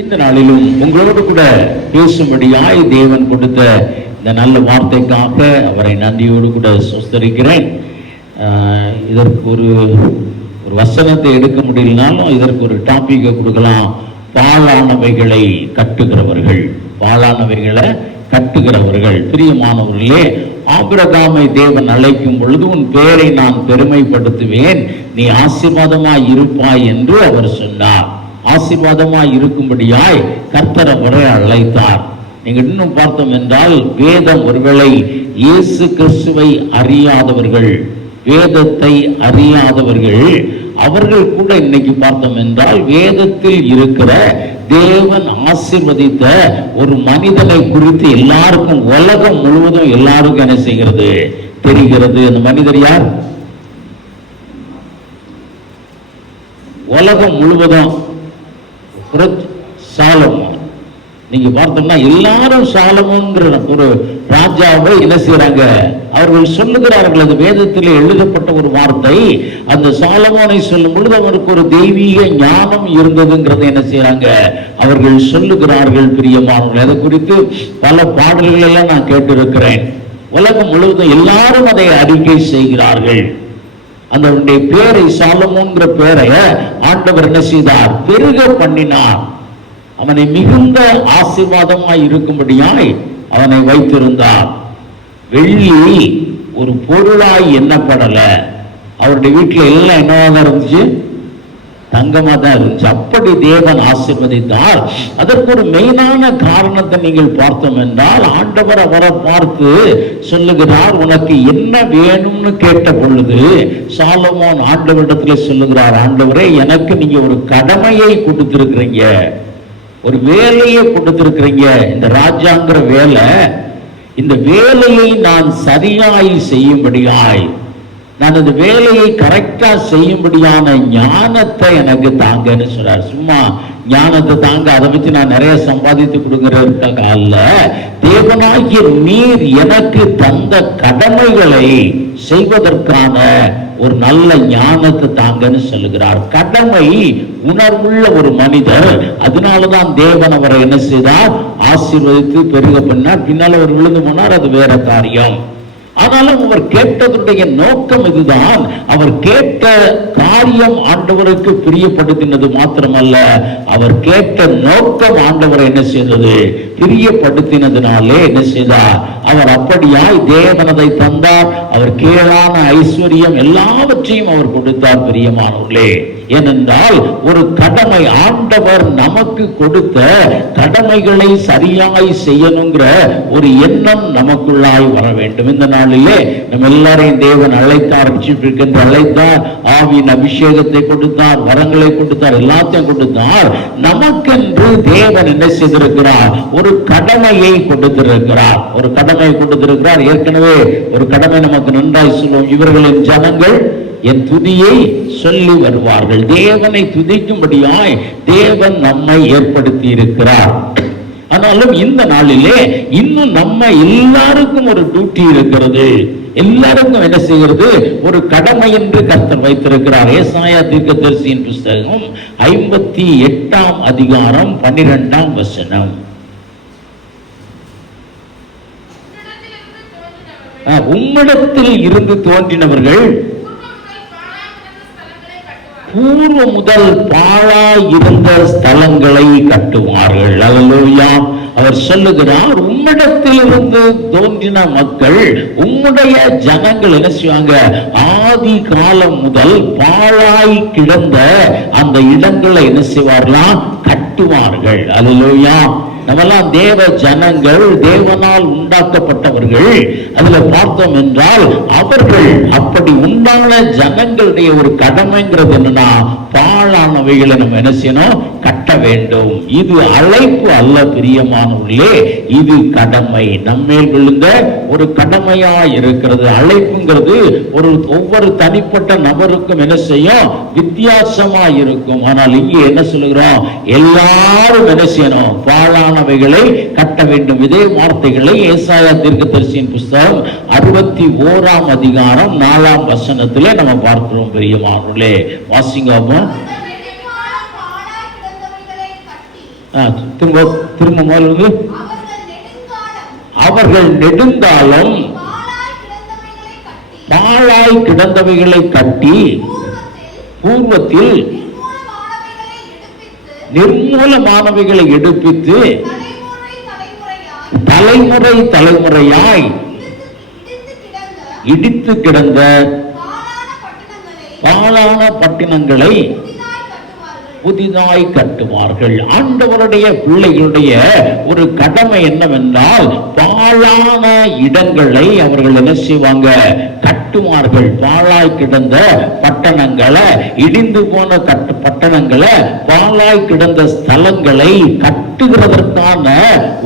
இந்த நாளிலும் உங்களோடு கூட பேசும்படியாய் தேவன் கொடுத்த இந்த நல்ல வார்த்தைக்காக அவரை நன்றியோடு கூட சொஸ்தரிக்கிறேன். இதற்கு ஒரு வசனத்தை எடுக்க முடியலனாலும் இதற்கு ஒரு டாபிக்கை கொடுக்கலாம். பாழானவைகளை கட்டுகிறவர்கள், பாழானவைகளை கட்டுகிறவர்கள். பிரியமானவர்களே, ஆபிரகாமை தேவன் அழைக்கும் பொழுது உன் பெயரை நான் பெருமைப்படுத்துவேன், நீ ஆசீர்வாதமாய் இருப்பாய் என்று அவர் சொன்னார். ஆசீர்வாதமாய் இருக்கும்படியாய் கர்த்தர் அவரை அழைத்தார். நீங்கள் இன்னும் பார்த்தோம் என்றால் வேதம் ஒருவேளை இயேசு கிறிஸ்துவை அறியாதவர்கள், வேதத்தை அறியாதவர்கள், அவர்கள் கூட இன்னைக்கு பார்த்தோம் என்றால் வேதத்தில் இருக்கிற தேவன் ஆசீர்வதித்த ஒரு மனிதனை குறித்து எல்லாருக்கும், உலகம் முழுவதும் எல்லாருக்கும் என்ன செய்கிறது, தெரிகிறது. அந்த மனிதர் யார்? உலகம் முழுவதும் சாலமோன். நீங்க பார்த்தோம்னா எல்லாரும் சாலமோன்கிற ஒரு ராஜாவை என்ன செய்யறாங்க, அவர்கள் சொல்லுகிறார்கள். அது வேதத்தில் எழுதப்பட்ட ஒரு வார்த்தை. அந்த சாலமோனை சொல்லும் பொழுது அவருக்கு ஒரு தெய்வீக ஞானம் இருந்ததுங்கிறத என்ன செய்யறாங்க, அவர்கள் சொல்லுகிறார்கள். பிரியமானவர்கள், அதை குறித்து பல பாடல்கள் எல்லாம் நான் கேட்டிருக்கிறேன். உலகம் முழுவதும் எல்லாரும் அதை அறிக்கை செய்கிறார்கள். அந்த பேரை, சாலமோன்கிற பேரை ஆண்டவர் என்ன செய்தார், பெருக பண்ணினார். அவனை மிகுந்த ஆசீர்வாதமாய் இருக்கும்படியாய் அவனை வைத்திருந்தார். வெள்ளி ஒரு பொருளாய் எண்ணப்படல. அவருடைய வீட்டில் எல்லாம் என்னவாக இருந்துச்சு, தங்கமா தான் இருந்துச்சு. அப்படி தேவன் ஆசீர்வதித்தார். அதற்கு ஒரு மெயினான காரணத்தை நீங்கள் பார்த்தோம் என்றால், ஆண்டவர் அவரை பார்த்து சொல்லுகிறார், உனக்கு என்ன வேணும்னு கேட்ட பொழுது சாலமோன் ஆண்டவரிடத்துல சொல்லுகிறார், ஆண்டவரே, எனக்கு நீங்க ஒரு கடமையை கொடுத்திருக்கிறீங்க, ஒரு வேலையை கொடுத்திருக்கிறீங்க. இந்த ராஜாங்கிற வேலை, இந்த வேலையை நான் சரியாய் செய்யும்படியாய், நான் இந்த வேலையை கரெக்டா செய்யும்படியான ஞானத்தை எனக்கு தாங்கன்னு சொல்றார். சும்மா ஞானத்தை தாங்க, அதை வச்சு நான் நிறைய சம்பாதித்து கொடுங்கிறதுக்காக அல்ல, தேவனாகிய நீர் எனக்கு தந்த கடமைகளை செய்வதற்கான ஒரு நல்ல ஞானத்தை தாங்கன்னு சொல்லுகிறார். கடமை உணர்வுள்ள ஒரு மனிதர். அதனாலதான் தேவன் அவரை என்ன செய்தார், ஆசீர்வதித்து பெருக பண்ணார். பின்னால அவர் விழுந்து போனார், அது வேற காரியம். ஆனாலும் அவர் கேட்டதுடைய நோக்கம் இதுதான். அவர் கேட்ட காரியம் ஆண்டவருக்கு பிரியப்படுத்தினது மாத்திரமல்ல, அவர் கேட்ட நோக்கம் ஆண்டவரை என்ன செய்தது, பிரியப்படுத்தினதுனாலே என்ன செய்தார், அவர் அப்படியாய் தேவனதை தந்தார். அவர் கேளான ஐஸ்வர்யம் எல்லாவற்றையும் அவர் கொடுத்தார். பிரியமானவர்களே, ஏனென்றால் ஒரு கடமை, ஆண்டவர் நமக்கு கொடுத்த கடமைகளை சரியாய் செய்யணுங்கிற ஒரு எண்ணம் நமக்குள்ளாய் வர வேண்டும். இந்த நாளிலே நம்ம எல்லாரையும் தேவன் அழைத்தார், அழைத்தார், ஆவியின் அபிஷேகத்தை கொடுத்தார், வரங்களை கொடுத்தார், எல்லாத்தையும் கொடுத்தார். நமக்கென்று தேவன் என்ன செய்திருக்கிறார், ஒரு கடமையை கொடுத்திருக்கிறார். ஒரு கடமையை கொடுத்திருக்கிறார். ஏற்கனவே ஒரு கடமை நமக்கு நன்றாய் சொல்லுவோம், இவர்களின் ஜனங்கள் என் துதியை சொல்லி வருவார்கள். தேவனை துதிக்கும்படியாய் தேவன் நம்மை ஏற்படுத்தி இருக்கிறார். ஆனாலும் இந்த நாளிலே இன்னும் நம்ம எல்லாருக்கும் ஒரு டியூட்டி இருக்கிறது. எல்லாருக்கும் என்ன செய்கிறது, ஒரு கடமை என்று கர்த்தர் வைத்திருக்கிறார். ஏசாயா தீர்க்கதரிசியின் புஸ்தகம் 58ஆம் அதிகாரம் 12ஆம் வசனம். உம்மிடத்தில் இருந்து தோன்றினவர்கள் பூர்வ முதல் பாழாய் இருந்த ஸ்தலங்களை கட்டுவார்கள். அல்லேலூயா. அவர் சொல்லுகிறார், உம்மிடத்தில் இருந்து தோன்றின மக்கள், உம்முடைய ஜனங்கள் என்ன செய்வாங்க, ஆதி காலம் முதல் பாழாய் கிடந்த அந்த இடங்களை என்ன செய்வார்களாம், கட்டுவார்கள். அல்லேலூயா. நம்மெல்லாம் தேவ ஜனங்கள், தேவனால் உண்டாக்கப்பட்டவர்கள். அதுல பார்த்தோம் என்றால் அவர்கள் அப்படி உண்டான ஜனங்களுடைய ஒரு கடமைங்கிறது என்னன்னா, பாழானவைகளை நம்ம என்ன செய்யணும், கட்ட வேண்டும். இது அழைப்பு அல்ல பிரியமானவர்களே, இது கடமை. நம்மேல் விழுந்த ஒரு கடமையா இருக்கிறது. அழைப்புங்கிறது ஒவ்வொரு தனிப்பட்ட நபருக்கும் என்ன செய்யும், வித்தியாசமா இருக்கும். ஆனால் இங்கே என்ன சொல்லுகிறோம், எல்லாரும் என்ன செய்யணும், பாழானவைகளை கட்ட வேண்டும். இதே வார்த்தைகளை ஏசாயா தீர்க்கதரிசியின் புஸ்தகம் 61ஆம் அதிகாரம் 4ஆம் வசனத்திலே நம்ம பார்க்கிறோம். பிரியமானவர்களே, வாசிங்க. திரும்ப திரும்ப முதல்ல அவர்கள் நெடுங்காலம் பாழாய் கிடந்தவைகளை கட்டி பூர்வத்தில் நிர்மூலமானவைகளை எடுப்பித்து தலைமுறை தலைமுறையாய் இடித்து கிடந்த பாழான பட்டினங்களை புதிதாய் கட்டுவார்கள். ஆண்டவருடைய பிள்ளைகளுடைய ஒரு கடமை என்னவென்றால் பாழான இடங்களை அவர்கள் என்ன செய்வாங்க? கட்டுவார்கள். பாழாய் கிடந்த பட்டணங்களை, இடிந்து போன பட்டணங்களை, பாழாய் கிடந்த ஸ்தலங்களை கட்டுகிறதற்கான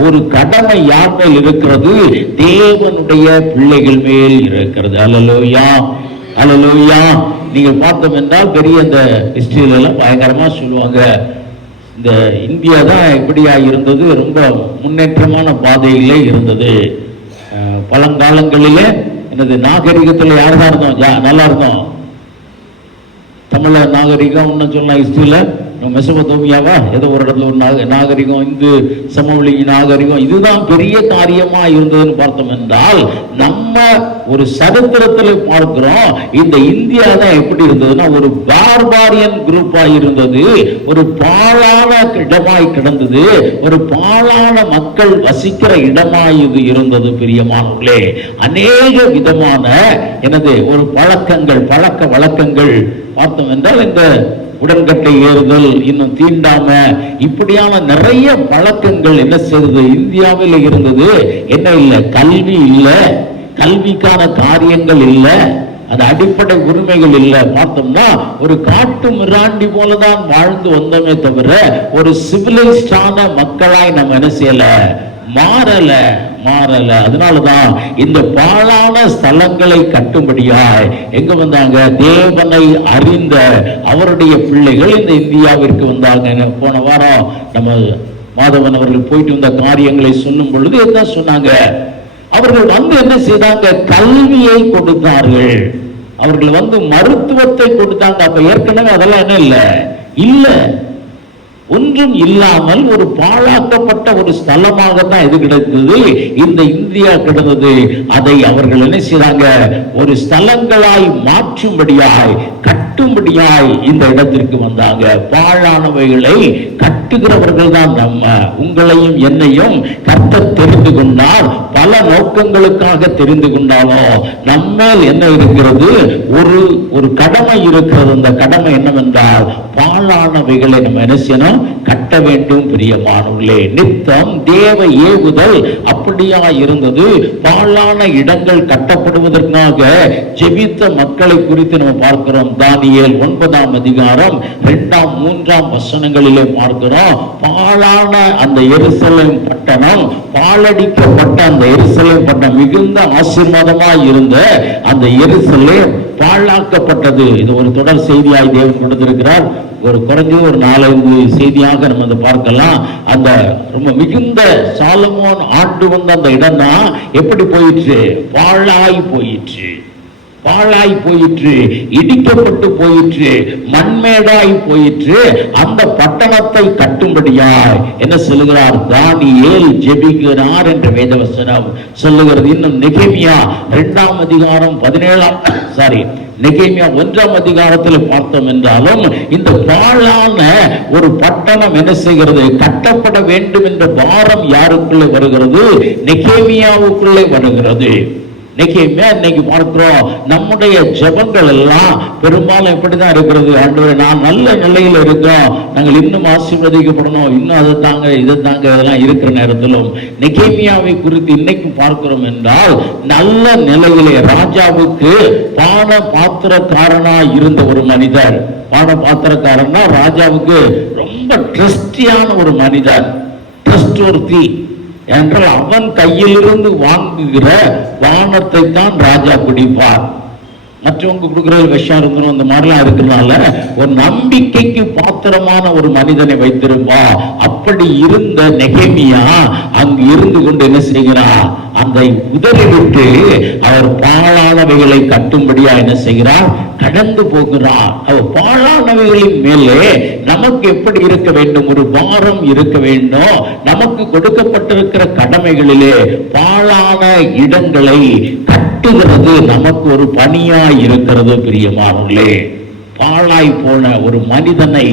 ஒரு கடமை யார் மேல் இருக்கிறது? தேவனுடைய பிள்ளைகள் மேல் இருக்கிறது. அல்லேலூயா, அல்லேலூயா. நீங்க பார்த்தோம் என்றால் பெரிய இந்த ஹிஸ்டரியில எல்லாம் பயங்கரமா சொல்லுவாங்க, இந்த இந்தியா தான் எப்படியா இருந்தது, ரொம்ப முன்னேற்றமான பாதையிலே இருந்தது. பழங்காலங்களிலே என்னது நாகரிகத்தில் யார் தான் இருந்தோம்? நல்லா இருந்தோம். தமிழ நாகரிகம் இன்னும் சொல்லலாம், ஹிஸ்டரியில மெசபத்தோமியாவா ஏதோ ஒரு இடத்துல ஒரு நாகரிகம், இந்து சமவெளி நாகரிகம், இதுதான் பெரிய காரியமா இருந்ததுன்னு பார்த்தோம் என்றால், நம்ம ஒரு சரித்திரத்தில் பார்க்கிறோம் இந்த இந்தியா தான் எப்படி இருந்ததுன்னா ஒரு பார்பாரியன் குரூப்பா இருந்தது, ஒரு பாழான இடமாய் கிடந்தது, ஒரு பாழான மக்கள் வசிக்கிற இடமாய் இது இருந்தது. பிரியமானவர்களே, அநேக விதமான எனது ஒரு பழக்கங்கள், பழக்க வழக்கங்கள் பார்த்தோம் என்றால், இந்த உடன்கட்டை ஏறுதல், இன்னும் தீண்டாம, இப்படியான நிறைய பழக்கங்கள் என்ன செய்தது? இந்தியாவில் இருந்தது. என்ன இல்லை? கல்வி இல்லை, கல்விக்கான காரியங்கள் இல்லை, அது அடிப்படை உரிமைகள் இல்லை. பார்த்தோம்னா ஒரு காட்டு மிராண்டி போலதான் வாழ்ந்து வந்தோமே தவிர ஒரு சிவிலைஸ்டான மக்களாய் நம்ம என்ன செய்யல, மாறல. அதனாலதான் இந்த பாழான ஸ்தலங்களை கட்டும்படியாய் எங்க வந்தாங்க? தேவனை அறிந்த அவருடைய பிள்ளைகள் இந்த இந்தியாவிற்கு வந்தாங்க. போன வாரம் நம்ம மாதவன் அவர்கள் போயிட்டு வந்த காரியங்களை சொல்லும் பொழுது என்ன சொன்னாங்க? அவர்கள் வந்து என்ன செய்தாங்க? கல்வியை கொடுத்தார்கள். அவர்கள் வந்து மருத்துவத்தை கொடுத்தாங்க. அப்ப ஏற்கனவே அதெல்லாம் என்ன இல்ல, ஒன்றும் இல்லாமல் ஒரு பாழாக்கப்பட்ட ஒரு ஸ்தலமாகத்தான் எது கிடந்தது? இந்த இந்தியா கிடந்தது. அதை அவர்கள் என்ன செய்தாங்க? ஒரு ஸ்தலங்களாய் மாற்றும்படியாய், கட்டும்படியாய் இந்த இடத்திற்கு வந்தாங்க. பாழானவைகளை கட்டுகிறவர்கள் தான் நம்ம. உங்களையும் என்னையும் கர்த்தர் தெரிந்து கொண்டார். பல நோக்கங்களுக்காக தெரிந்து கொண்டாலும் நம்மேல் என்ன இருக்கிறது? ஒரு கடமை இருக்கிறது. அந்த கடமை என்னவென்றால் பாழானவைகளை நம்ம என்ன செய்யணும்? கட்ட வேண்டும். பிரியமானவர்களே, நித்தம் தேவ ஏவுதல் அப்படியா இருந்தது. பாழான இடங்கள் கட்டப்படுவதற்காக ஜெபித்த மக்களை குறித்து நம்ம பார்க்கிறோம். தானியேல் 9ஆம் அதிகாரம் 2ஆம் 3ஆம் வசனங்களிலே பார்க்கிறோம். பாழான அந்த எருசலேம் பட்டணம், பாழடிக்கப்பட்ட அந்த எருசலேம் பட்டணம், மிகுந்த ஆசீர்வாதமாய் இருந்த அந்த எருசலேம் பாழாக்கப்பட்டது. இது ஒரு தொடர் செய்தியாய் தேவன் கொடுத்திருக்கிறார். ஒரு குறைஞ்ச ஒரு 4-5 செய்தியாக நம்ம அதை பார்க்கலாம். அந்த ரொம்ப மிகுந்த சாலமோன் ஆண்டு வந்த அந்த இடம் தான் எப்படி போயிற்று? பாழாய் போயிற்று, பாழாய் போயிற்று, இடிக்கப்பட்டு போயிற்று, மண்மேடாய் போயிற்று. அந்த பட்டணத்தை கட்டும்படியாய் என்ன சொல்லுகிறார்? தானியேல் ஜெபிக்கிறார் என்ற வேதவசனம் சொல்லுகிறது. இன்னும் நெகேமியா 2ஆம் அதிகாரம் 17ஆம் நெகேமியா 1ஆம் அதிகாரத்தில் பார்த்தோம் என்றாலும் இந்த பாழான ஒரு பட்டணம் என்ன செய்கிறது? கட்டப்பட வேண்டும் என்ற பாரம் யாருக்குள்ளே வருகிறது? நெகேமியாவுக்குள்ளே வருகிறது. இன்னைக்கு பார்க்கிறோம் நம்முடைய ஜெபங்கள் எல்லாம் பெரும்பாலும் எப்படிதான் இருக்கிறது? ஆண்டவரே, நான் நல்ல நிலையில இருக்கோம், நாங்கள் இன்னும் ஆசீர்வதிக்கப்படணும், இன்னும் அதை தாங்க இதை தாங்க இதெல்லாம் இருக்கிற நேரத்திலும் நெகேமியாவை குறித்து இன்னைக்கு பார்க்கிறோம் என்றால் நல்ல நிலையிலே ராஜாவுக்கு பான பாத்திரக்காரனா இருந்த ஒரு மனிதர். பான பாத்திரக்காரன்னா ராஜாவுக்கு ரொம்ப ட்ரஸ்டியான ஒரு மனிதர், ட்ரஸ்ட்வொர்த்தி என்றால் அவன் கையிலிருந்து வாங்குகிற பானத்தை தான் ராஜா குடிப்பார். மற்றவங்க கொடுக்குறது விஷயம் இருக்கணும், அந்த மாதிரிலாம் இருக்கிறதுனால ஒரு நம்பிக்கைக்கு பாத்திரமான ஒரு மனிதனை வைத்திருப்பா. அப்படி இருந்த நெகேமியா அங்கு இருந்து கொண்டு என்ன செய்கிறார்? அந்த உதறி விட்டு அவர் பாழான பாழானவைகளை கட்டும்படியா என்ன செய்கிறார்? கடந்து போகிறார். அவர் பாழானவைகளின் மேலே நமக்கு எப்படி இருக்க வேண்டும்? ஒரு பாரம் இருக்க வேண்டும். நமக்கு கொடுக்கப்பட்டிருக்கிற கடமைகளிலே பாழான இடங்களை கட்டுகிறது நமக்கு ஒரு பணியாய் இருக்கிறது. பிரியமானவர்களே, பாழாய் போன ஒரு மனிதனை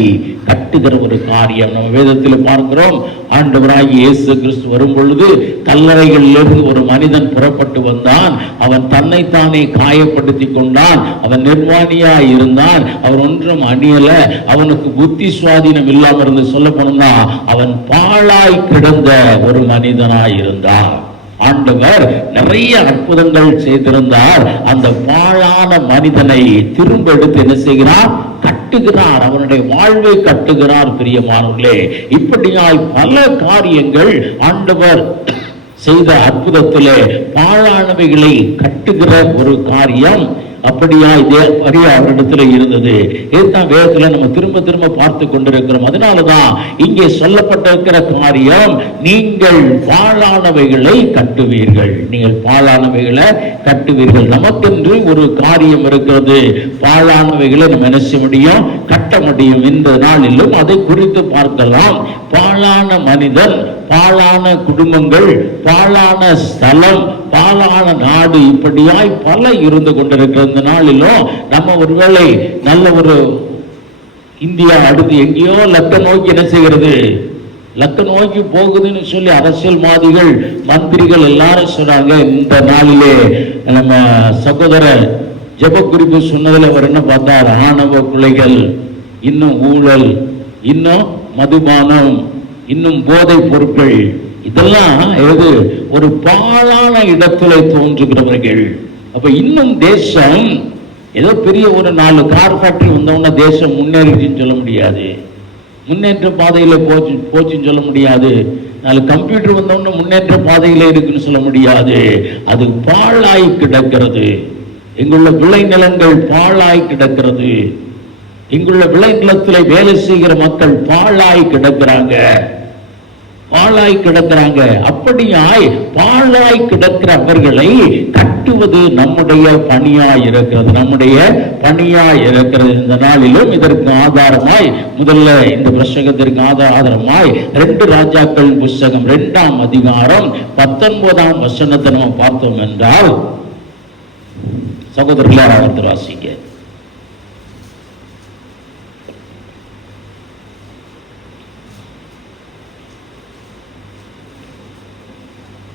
கட்டுகிற ஒரு காரியம் நம்ம வேதத்தில் பார்க்கிறோம். ஆண்டவராகிய இயேசு கிறிஸ்து வரும் பொழுது கல்லறைகளிலிருந்து ஒரு மனிதன் புறப்பட்டு வந்தான். அவன் தன்னைத்தானே காயப்படுத்தி கொண்டான். அவன் நிர்வாணியாய் இருந்தான். அவன் ஒன்றும் அணியல. அவனுக்கு புத்தி சுவாதீனம் இல்லாம இருந்து சொல்ல போனா அவன் பாழாய் கிடந்த ஒரு மனிதனாய் இருந்தான். ஆண்டவர் நிறைய அற்புதங்கள் செய்திருந்தார். அந்த பாழான மனிதனை திரும்ப எடுத்து என்ன செய்கிறார்? கட்டுகிறார். அவனுடைய வாழ்வை கட்டுகிறார். பிரியமானவர்களே, இப்படியாய் பல காரியங்கள் ஆண்டவர் செய்த அற்புதத்திலே பாழானவைகளை கட்டுகிற ஒரு காரியம் அப்படியா அவரிடத்துல இருந்தது. இதுதான் வேதத்துல நம்ம திரும்ப திரும்ப பார்த்து கொண்டிருக்கிறோம். அதனாலதான் இங்கே சொல்லப்பட்டிருக்கிற காரியம், நீங்கள் பாழானவைகளை கட்டுவீர்கள். நீங்கள் பாழானவைகளை கட்டுவீர்கள். நமக்கென்று ஒரு காரியம் இருக்கிறது. பாழானவைகளை நம்ம என்ன செய்ய முடியும்? கட்ட முடியும். இந்த நாளிலும் அதை குறித்து பார்க்கலாம். பாழான மனிதன், பாழான குடும்பங்கள், பாழான ஸ்தலம், பாழான நாடு, இப்படியாய் பல இருந்து கொண்டிருக்கிற இந்த நாளிலும் நம்ம ஒருவேளை நல்ல ஒரு இந்தியா அடுத்து எங்கேயோ லக்க நோக்கி என்ன செய்கிறது? லக்க நோக்கி போகுதுன்னு சொல்லி அரசியல்வாதிகள், மந்திரிகள் எல்லாரும் சொல்றாங்க. இந்த நாளிலே நம்ம சகோதரர் ஜெப குறிப்பு சொன்னதுல அவர் என்ன பார்த்தார்? ஆணவ கொலைகள், இன்னும் ஊழல், இன்னும் மதுபானம், இன்னும் போதை பொருட்கள், இதெல்லாம் எது? ஒரு பாழான இடத்துல தோன்றுகிறவர்கள். அப்ப இன்னும் தேசம் ஏதோ பெரிய ஒரு 4 கார் ஃபேக்டரி வந்தோம்னா தேசம் முன்னேறிச்சுன்னு சொல்ல முடியாது. முன்னேற்ற பாதையில போச்சுன்னு சொல்ல முடியாது. 4 கம்ப்யூட்டர் வந்தோம்னா முன்னேற்ற பாதையில இருக்குன்னு சொல்ல முடியாது. அது பாழாய் கிடக்கிறது. இங்குள்ள விளைநிலங்கள் பாழாய் கிடக்கிறது. இங்குள்ள விளைநிலத்தில் வேலை செய்கிற மக்கள் பாழாய் கிடக்கிறாங்க. பாழாய் கிடக்கிறாங்க. அப்படியாய் பாழாய் கிடக்கிற அவர்களை கட்டுவது நம்முடைய பணியாய் இருக்கிறது. நம்முடைய பணியாய் இருக்கிறது. இந்த நாளிலும் இதற்கு ஆதாரமாய், முதல்ல இந்த பிரசங்கத்திற்கு ஆதாரமாய் 2 ராஜாக்கள் புஸ்தகம் 2ஆம் அதிகாரம் 19ஆம் வசனத்தை நம்ம பார்த்தோம் என்றால், சகோதரர்களே ஆவர்த்து வாசிக்க.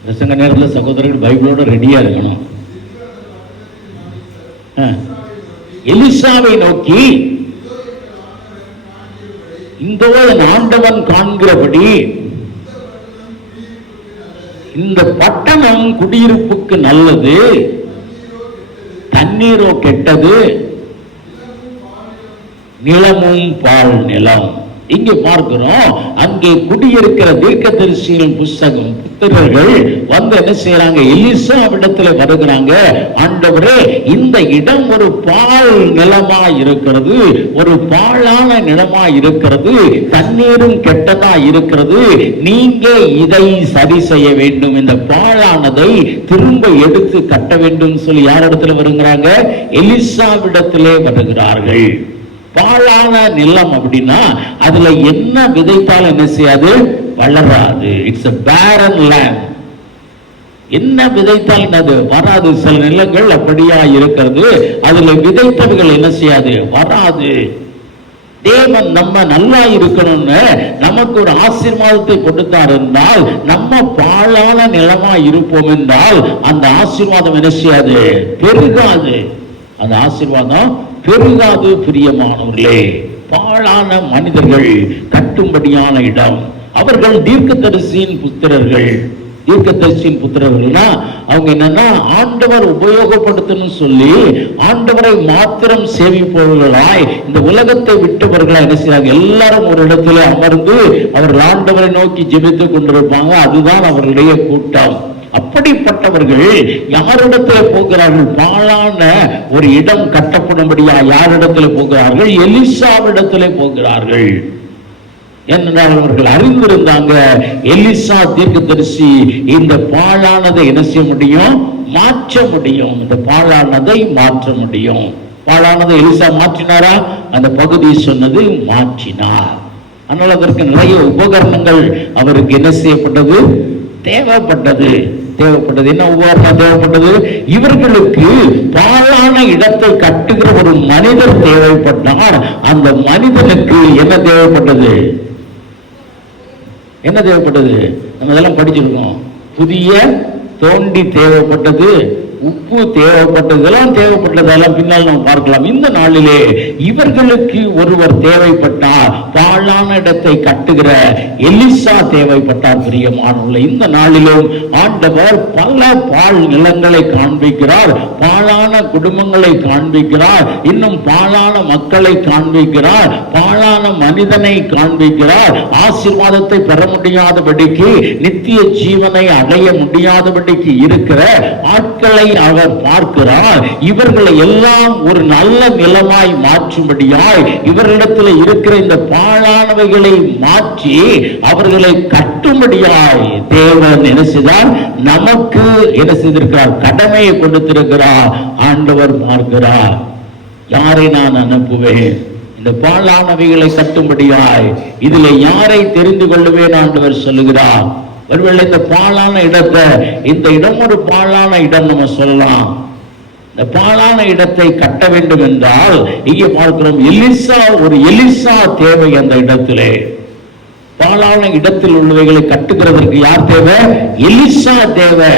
பிரசங்க நேரத்தில் சகோதரர்கள் பைபிளோட ரெடியா இருக்கணும். எலிசாவை நோக்கி, இந்த ஆண்டவன் காண்கிறபடி இந்த பட்டணம் குடியிருப்புக்கு நல்லது, தண்ணீரோ கெட்டது, நிலமும் பால் நிலம். இங்கே பார்க்கிறோம், அங்கே குடியிருக்கிற தீர்க்கதரிசியின் புஸ்தகம் புத்திரர்கள் வந்து என்ன செய்யறாங்க? எலிசாவிடத்துல வருகிறாங்க. ஆண்டவரே, இந்த இடம் ஒரு பால் நிலமா இருக்கிறது, ஒரு பாழான நிலமா இருக்கிறது, தண்ணீரும் கெட்டதா இருக்கிறது. நீங்க இதை சரி செய்ய வேண்டும், இந்த பாழானதை திரும்ப எடுத்து கட்ட வேண்டும் சொல்லி யார் இடத்துல வருகிறாங்க? எலிசாவிடத்திலே வருகிறார்கள். பாழான நிலம் அப்படின்னா அதுல என்ன விதைத்தாலும் என்ன செய்யாது? வளராது. It's a barren land. என்ன விதைத்தாலும் அது வராது. சில நிலங்கள் அப்படியா இருக்கிறது. அதுல விதைத்தவர்கள் என்ன செய்யாது? வராது. தேவன் நம்ம நல்லா இருக்கணும்னு நமக்கு ஒரு ஆசீர்வாதத்தை கொடுத்தார் என்றால், நம்ம பாழான நிலமா இருப்போம் என்றால் அந்த ஆசீர்வாதம் என்ன செய்யாது? பெருகாது. அந்த ஆசீர்வாதம் பெருகாது. பிரியமானவர்களே, பாழான மனிதர்கள் கட்டும்படியான இடம். அவர்கள் தீர்க்கதரிசியின் புத்திரர்கள். தீர்க்கதரிசியின் புத்திரர்கள்னா அவங்க என்னன்னா, ஆண்டவர் உபயோகப்படுத்தணும் சொல்லி ஆண்டவரை மாத்திரம் சேவிப்பவர்களாய் இந்த உலகத்தை விட்டவர்களா என்ன செய்றாங்க? எல்லாரும் ஒரு இடத்துல அமர்ந்து அவர்கள் ஆண்டவரை நோக்கி ஜெபித்துக் கொண்டிருப்பாங்க. அதுதான் அவர்களுடைய கூட்டம். அப்படிப்பட்டவர்கள் யாரிடத்துல போகிறார்கள்? பாழான ஒரு இடம் கட்டப்படும்படியா யாரிடத்துல போகிறார்கள்? எலிசாவிடத்துல போகிறார்கள். என்றால் அவர்கள் அறிந்திருந்தாங்க, எலிசா தீர்க்கதரிசி இந்த பாழானதை என்ன செய்ய முடியும்? மாற்ற முடியும். இந்த பாழானதை மாற்ற முடியும். பாழானதை எலிசா மாற்றினாரா? அந்த பகுதி சொன்னது மாற்றினார். ஆனால் அதற்கு நிறைய உபகரணங்கள் அவருக்கு என்ன செய்யப்பட்டது? தேவைப்பட்டது. என்ன உபகரணம் தேவைப்பட்டது? இவர்களுக்கு பாழான இடத்தை கட்டுகிற ஒரு மனிதர் தேவைப்பட்டார். அந்த மனிதனுக்கு என்ன தேவைப்பட்டது? என்ன தேவைப்பட்டது? நம்ம இதெல்லாம் படிச்சிருக்கோம். புதிய தோண்டி தேவைப்பட்டது, உப்பு தேவைப்பட்டது, இதெல்லாம் தேவைப்பட்டதெல்லாம் பின்னால் நாம் பார்க்கலாம். இந்த நாளிலே இவர்களுக்கு ஒருவர் தேவைப்பட்டார். பாழான இடத்தை கட்டுகிற எலிசா தேவைப்பட்டார். பிரியமானவர்களே, இந்த நாளிலும் ஆண்டவர் பல பாழ் நிலங்களை காண்பிக்கிறார், பாழான குடும்பங்களை காண்பிக்கிறார், இன்னும் பாழான மக்களை காண்பிக்கிறார், பாழான மனிதனை காண்பிக்கிறார். ஆசீர்வாதத்தை பெற முடியாதபடிக்கு, நித்திய ஜீவனை அடைய முடியாதபடிக்கு இருக்கிற ஆட்களை அவர் பார்க்கிறார். இவர்களை எல்லாம் ஒரு நல்ல நிலமாய் மாற்றும்படியாய் இவர்களிடத்தில் இருக்கிற இந்த பாழானவைகளை மாற்றி அவர்களை கட்டும்படியாய் தேவன் என்ன செய்தார்? நமக்கு என்ன செய்திருக்கிறார்? கடமையை கொடுத்திருக்கிறார். ஆண்டவர் பார்க்கிறார், யாரை நான் அனுப்புவேன்? இந்த பாழானவைகளை கட்டும்படியாய் இதில் யாரை தெரிந்து கொள்ளுவேன்? ஆண்டவர் சொல்லுகிறார். ஒருவேளை இந்த பாழான இடத்தை, இந்த இடம் ஒரு பாழான இடம் நம்ம சொல்லலாம். இந்த பாழான இடத்தை கட்ட வேண்டும் என்றால் இங்கே பார்க்கிறோம், எலிசா தேவை. அந்த இடத்திலே பாழான இடத்தில் உள்ளவைகளை கட்டுகிறதற்கு யார் தேவை? எலிசா தேவை.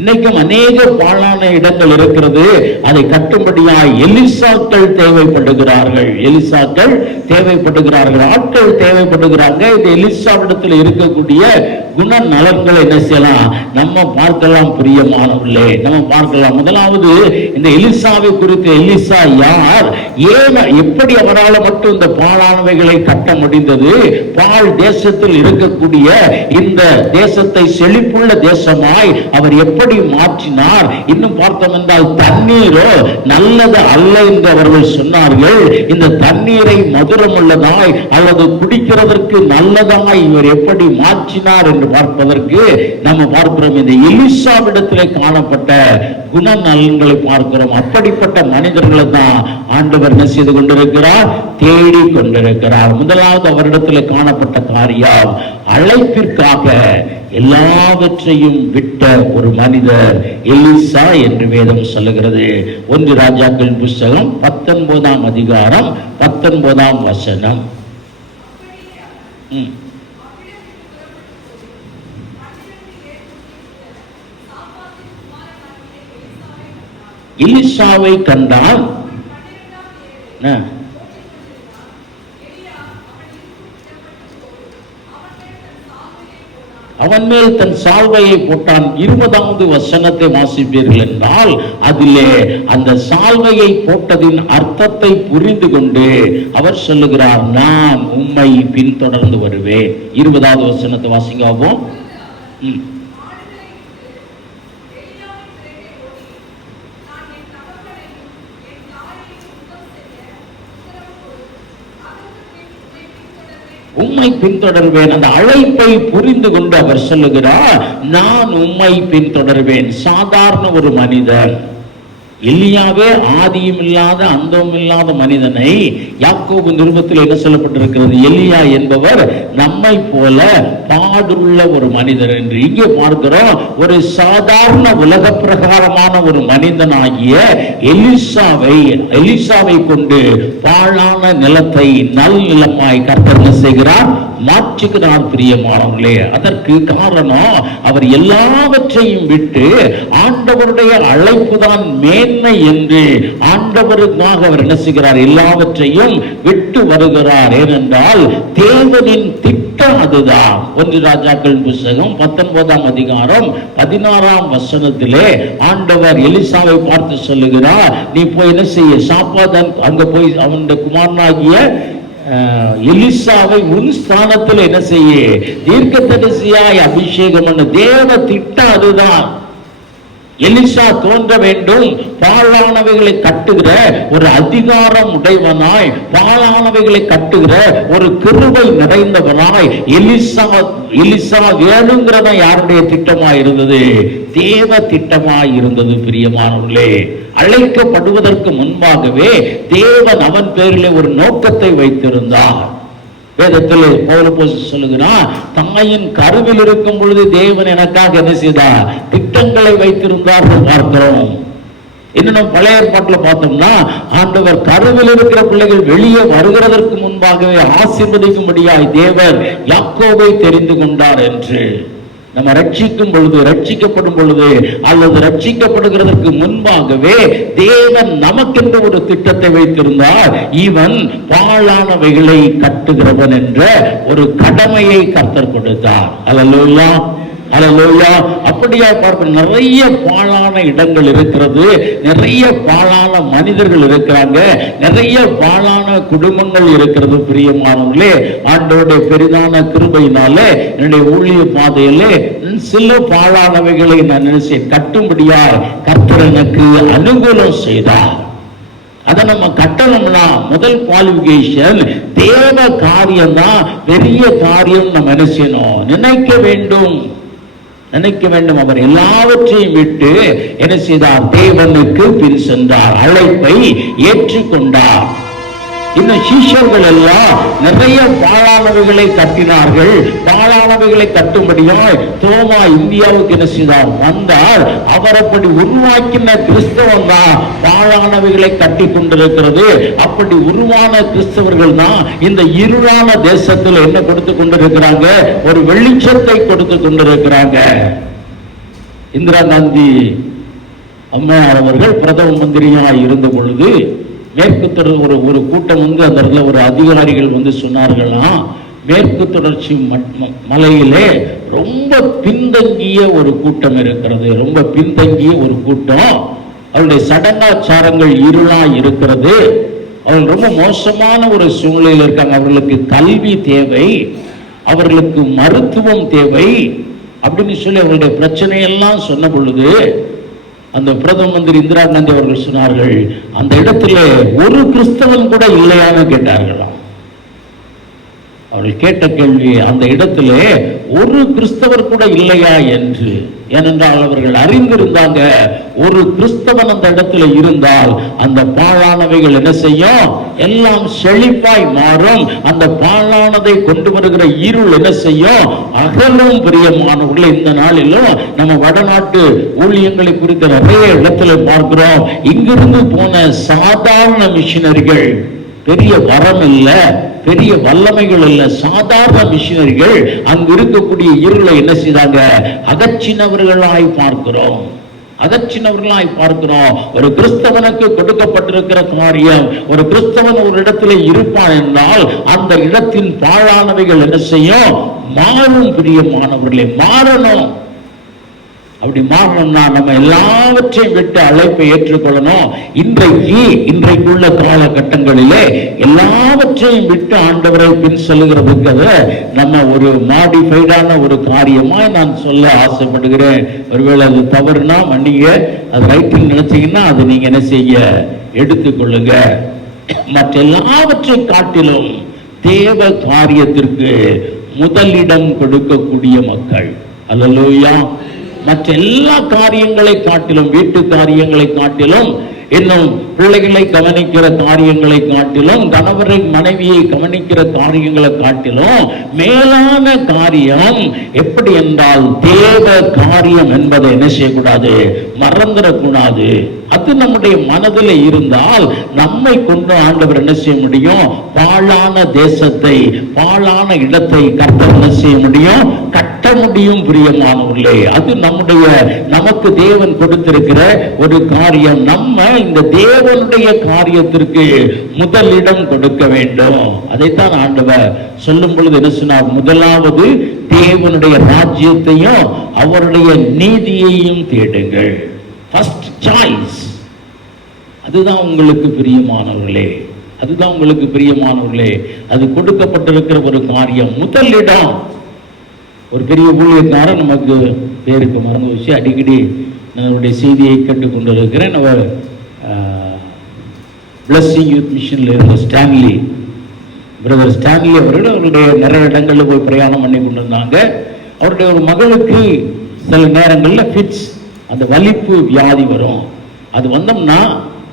இன்னைக்கும் அநேக பாழான இடங்கள் இருக்கிறது. அதை கட்டும்படியாய் எலிசாக்கள் தேவைப்படுகிறார்கள். ஆட்கள் தேவைப்படுகிறாங்க. இந்த எலிசாவிடத்தில் இருக்கக்கூடிய குண நலன்களை என்ன செய்யலாம்? நம்ம பார்க்கலாம். பிரியமானவர்களே, நம்ம பார்க்கலாம். முதலாவது, இந்த எலிசாவை குறித்து, எலிசா யார்? ஏன், எப்படி அவரால் மட்டும் இந்த பாழானவைகளை கட்ட முடிந்தது? பாழ் தேசத்தில் இருக்கக்கூடிய இந்த தேசத்தை செழிப்புள்ள தேசமாய் அவர் எப்படி மாற்றினார்? இன்னும் பார்த்தோம் என்றால் தண்ணீரோ நல்லது அல்ல என்று அவர்கள் சொன்னார்கள். இந்த தண்ணீரை மதுரமுள்ளதாய் அல்லது குடிக்கிறதற்கு நல்லதாய் இவர் எப்படி மாற்றினார் என்று பார்ப்பதற்கு நம்ம பார்க்கிறோம். இந்த எலிசாவிடத்திலே காணப்பட்ட குண நலன்களை பார்க்கிறோம். அப்படிப்பட்ட மனிதர்களை தான் ஆண்டவர் என்ன செய்து கொண்டிருக்கிறார்? தேடி கொண்டிருக்கிறார். முதலாவது அவரிடத்தில் காணப்பட்ட காரியம், அழைப்பிற்காக எல்லாவற்றையும் விட்ட ஒரு மனிதர் எலிசா என்று வேதம் சொல்லுகிறது. 1 ராஜாக்களின் புஸ்தகம் 19ஆம் அதிகாரம் 19ஆம் வசனம். எலிசாவை கண்டால் அவன் மேல் தன் சால்வையை போட்டான். 20வது வசனத்தை வாசிப்பீர்கள் என்றால் அதிலே அந்த சால்வையை போட்டதின் அர்த்தத்தை புரிந்து கொண்டு அவர் சொல்லுகிறார், நான் உம்மை பின்தொடர்ந்து வருவேன். 20வது வசனத்தை வாசிங்காவும். உம்மை பின்தொடர்வேன். அந்த அழைப்பை புரிந்து கொண்டு அவர் சொல்லுகிறார், நான் உம்மை பின்தொடர்வேன். சாதாரண ஒரு மனிதன், எலியாவே ஆதியும் இல்லாத அந்தமும் இல்லாத மனிதனை யாக்கோபு நிருபத்தில் என்ன சொல்லப்பட்டிருக்கிறது? எலியா என்பவர் நம்மை போல பாடுள்ள ஒரு மனிதர் என்று. இங்கே பார்க்கிறோம், ஒரு சாதாரண உலக பிரகாரமான ஒரு மனிதனாகிய எலிசாவை கொண்டு பாழான நிலத்தை நல் நிலமாய் கர்த்தர் என்ன செய்கிறார்? மாற்றுகிறார். பிரியமானவர்களே, அதற்கு காரணம் அவர் எல்லாவற்றையும் விட்டு ஆண்டவருடைய அழைப்பு தான் மேன்மை என்று ஆண்டவருக்காக அவர் என்ன செய்கிறார்? எல்லாவற்றையும் விட்டு வருகிறார். ஏனென்றால் தேவனின் திட்டம் அதுதான். 1 ராஜாக்களின் புஸ்தகம் 19ஆம் அதிகாரம் 16ஆம் வசனத்திலே ஆண்டவர் எலிசாவை பார்த்து சொல்லுகிறார், நீ போய் என்ன செய்ய? சாப்பாதான் அங்க போய் அவனுடைய குமாரனாகிய எலிசாவை உன் ஸ்தானத்தில் என்ன செய்ய? தீர்க்கதரிசியாய் அபிஷேகம் பண்ண. தேவ திட்டம் அதுதான். எலிசா தோன்ற வேண்டும், பாழானவைகளை கட்டுகிற ஒரு அதிகாரம் உடையவனாய், பாழானவைகளை கட்டுகிற ஒரு கிருபை நிறைந்தவனாய் எலிசா வேணுங்கிறதா யாருடைய திட்டமாய் இருந்தது? தேவ திட்டமாய் இருந்தது. பிரியமானவர்களே, அழைக்கப்படுவதற்கு முன்பாகவே தேவன் அவன் பேரிலே ஒரு நோக்கத்தை வைத்திருந்தார். வேதத்தில் பவுல் சொல்லுகிறார், தாயின் கருவில் இருக்கும் பொழுது தேவன் எனக்காக என்ன செய்தார்? திட்டங்களை வைத்திருந்தார் பார்க்கிறோம். இன்னும் பழைய ஏற்பாட்டில் பார்த்தோம்னா, ஆண்டவர் கருவில் இருக்கிற பிள்ளைகள் வெளியே வருகிறதற்கு முன்பாகவே ஆசீர்வதிக்கும்படியாய் தேவர் யாக்கோபை தெரிந்து கொண்டார் என்று. நம்ம ரட்சிக்கும் பொழுது, ரட்சிக்கப்படும் பொழுது அல்லது ரட்சிக்கப்படுகிறதற்கு முன்பாகவே தேவன் நமக்கென்று ஒரு திட்டத்தை வைத்திருந்தார். இவன் பாழானவைகளை கட்டுகிறவன் என்ற ஒரு கடமையை கர்த்தர் கொடுத்தார். அல்லேலூயா, அல்லேலூயா. அப்படியா பார்க்க நிறைய பாழான இடங்கள் இருக்கிறது, நிறைய பாழான மனிதர்கள் இருக்கிறாங்க, நிறைய பாழான குடும்பங்கள் இருக்கிறது. பிரியமானவர்களே, ஆண்டவருடைய பெரிதான கிருபையினாலே என்னுடைய ஊழிய பாதையிலே சில பாழானவைகளை நான் நினைச்சு கட்டும்படியாய் கர்த்தர் எனக்கு அனுகூலம் செய்தார். அதை நம்ம கட்டணும்னா முதல் குவாலிபிகேஷன் தேவ காரியம் தான். பெரிய காரியம் நம்ம என்ன செய்யணும்? நினைக்க வேண்டும். அவர் எல்லாவற்றையும் விட்டு என்ன செய்தார்? தேவனுக்கு பின் சென்றார், அழைப்பை ஏற்றுக்கொண்டார். இன்னும் சீஷர்கள் எல்லாம் நிறைய பாழானவைகளை கட்டினார்கள். பாழானவைகளை கட்டும்படியாய் தோமா இந்தியாவுக்கு என்ன செய்தார்? வந்தார். அவர் அப்படி உருவாக்கின கிறிஸ்தவம் தான் பாழானவைகளை கட்டி கொண்டிருக்கிறது. அப்படி உருவான கிறிஸ்தவர்கள் தான் இந்த இருளான தேசத்தில் என்ன கொடுத்து கொண்டிருக்கிறாங்க? ஒரு வெளிச்சத்தை கொடுத்து கொண்டிருக்கிறாங்க. இந்திரா காந்தி அம்மா அவர்கள் பிரதம மந்திரியாய் இருந்த பொழுது மேற்கு தொடர் ஒரு கூட்டம் வந்து அந்த இடத்துல ஒரு அதிகாரிகள் சொன்னார்களாம், மேற்கு தொடர்ச்சி மலையிலே ரொம்ப பின்தங்கிய ஒரு கூட்டம் இருக்கிறது, ரொம்ப பின்தங்கிய ஒரு கூட்டம். அவருடைய சடங்காச்சாரங்கள் இருளா இருக்கிறது, அவர்கள் ரொம்ப மோசமான ஒரு சூழ்நிலையில் இருக்காங்க. அவர்களுக்கு கல்வி தேவை, அவர்களுக்கு மருத்துவம் தேவை அப்படின்னு சொல்லி அவருடைய பிரச்சனையெல்லாம் சொன்ன பொழுது அந்த பிரதம மந்திரி இந்திரா காந்தி அவர்கள் சொன்னார்கள், அந்த இடத்துல ஒரு கிறிஸ்தவன் கூட இல்லையான்னு கேட்டார்களாம். அவர்கள் கேட்ட கேள்வி, அந்த இடத்துல ஒரு கிறிஸ்தவர் கூட இல்லையா என்று. ஏனென்றால் அவர்கள் அறிந்திருந்தாங்க, ஒரு கிறிஸ்தவன் அந்த இடத்துல இருந்தால் அந்த பாழானவைகள் என்ன செய்யும்? எல்லாம் செழிப்பாய் மாறும். அந்த பாழானதை கொண்டு வருகிற இருள் என்ன செய்யும்? அகலும். பிரியமானவர்களே, இந்த நாளிலும் நம்ம வடநாட்டு ஊழியங்களை குறித்த நிறைய இடத்துல பார்க்கிறோம். இங்கிருந்து போன சாதாரண மிஷினரிகள், பெரிய வரம் இல்லை, பெரிய வல்லமைகள் இல்ல, சாதாரண மிஷினரிகள் அங்கு இருக்கக்கூடிய இருளை என்ன செய்தாங்க? அகற்றினவர்களாய் பார்க்கிறோம். ஒரு கிறிஸ்தவனுக்கு கொடுக்கப்பட்டிருக்கிற காரியம், ஒரு கிறிஸ்தவன் ஒரு இடத்துல இருப்பான் என்றால் அந்த இடத்தின் பாழானவைகள் என்ன செய்யும்? மாறும். பிரியமானவர்களே, மாறணும். அப்படி மாறணும்னா நம்ம எல்லாவற்றையும் விட்டு அழைப்பை ஏற்றுக்கொள்ளணும். இன்றைக்குள்ள காலகட்டங்களிலே எல்லாவற்றையும் விட்டு ஆண்டவரை பின் செல்லுகிறதுக்கு நம்ம ஒரு மாடிஃபைடான ஒரு காரியமாய் நான் சொல்ல ஆசைப்படுகிறேன். ஒருவேளை அது தவறுனா மன்னிங்க, அது ரைட்டிங் நினைச்சீங்கன்னா அது நீங்க என்ன செய்ய எடுத்துக்கொள்ளுங்க. மற்ற எல்லாவற்றை காட்டிலும் தேவ காரியத்திற்கு முதலிடம் கொடுக்கக்கூடிய மக்கள். அல்லேலூயா. மற்ற எல்லா காரியங்களை காட்டிலும், வீட்டு காரியங்களை காட்டிலும், இன்னும் பிள்ளைகளை கவனிக்கிற காரியங்களை காட்டிலும், கணவரை மனைவியை கவனிக்கிற காரியங்களை காட்டிலும் மேலான காரியம் எப்படி என்றால் தேவ காரியம் என்பதை என்ன செய்யக்கூடாது? மறந்துடக்கூடாது. அது நம்முடைய மனதில் இருந்தால் நம்மை கொண்டு ஆண்டவர் என்ன செய்ய முடியும்? பாழான தேசத்தை, பாழான இடத்தை கர்த்தர் என்ன செய்ய முடியும்? கட்ட முடியும். பிரியமானவர்களே, அது நமக்கு தேவன் கொடுத்திருக்கிற ஒரு காரியம். நம்ம இந்த தேவனுடைய காரியத்திற்கு முதலிடம் கொடுக்க வேண்டும். அதைத்தான் ஆண்டவர் சொல்லும் பொழுது என்ன சொன்னார்? முதலாவது தேவனுடைய ராஜ்யத்தையும் அவருடைய நீதியையும் தேடுங்கள். First choice. அதுதான் உங்களுக்கு பிரியமானவர்களே, அது கொடுக்கப்பட்டிருக்கிற ஒரு காரியம். முதலிடம். ஒரு பெரிய ஊழியக்காரன், நமக்கு பேருக்கு மறந்து வச்சு அடிக்கடி நான் அவருடைய செய்தியை கேட்டுக்கொண்டிருக்கிறேன். அவர் பிளஸ்ஸிங் யூத் மிஷனில் இருந்த ஸ்டான்லி பிரதர் ஸ்டான்லி அவர்கள் அவருடைய நிறைய இடங்களில் போய் பிரயாணம் பண்ணி கொண்டிருந்தாங்க. அவருடைய ஒரு மகளுக்கு சில நேரங்களில் ஃபிட்ஸ், அந்த வலிப்பு வியாதி வரும். அது வந்தோம்னா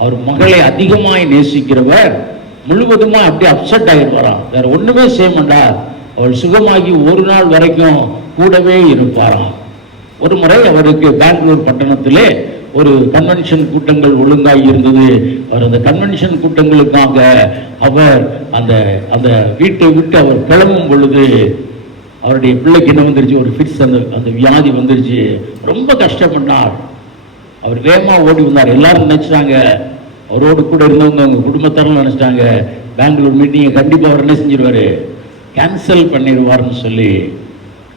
அவர் மகளை அதிகமாய் நேசிக்கிறவர் முழுவதுமா அப்படியே அப்செட் ஆகிடுவாராம். வேற ஒண்ணுமே செய்ய மாட்டார். அவள் சுகமாகி ஒரு நாள் வரைக்கும் கூடவே இருப்பாராம். ஒரு முறை அவருக்கு பெங்களூர் பட்டணத்திலே ஒரு கன்வென்ஷன் கூட்டங்கள் ஒழுங்காகி இருந்தது. அவர் அந்த கன்வென்ஷன் கூட்டங்களுக்காக அவர் அந்த அந்த வீட்டை விட்டு அவர் கிளம்பும் பொழுது அவருடைய பிள்ளைக்கு என்ன வந்துருச்சு, ஒரு ஃபிட்ஸ், அந்த வியாதி வந்துருச்சு. ரொம்ப கஷ்டப்பட்டார். அவர் வேகமா ஓடி வந்தார். எல்லாரும் நினைச்சிட்டாங்க, அவரோடு கூட இருந்தவங்க அவங்க குடும்பத்தாரும் நினைச்சிட்டாங்க, பெங்களூர் மீட்டிங்கை கண்டிப்பாக அவர் என்ன செஞ்சிருவாரு, கேன்சல் பண்ணிடுவார்னு சொல்லி.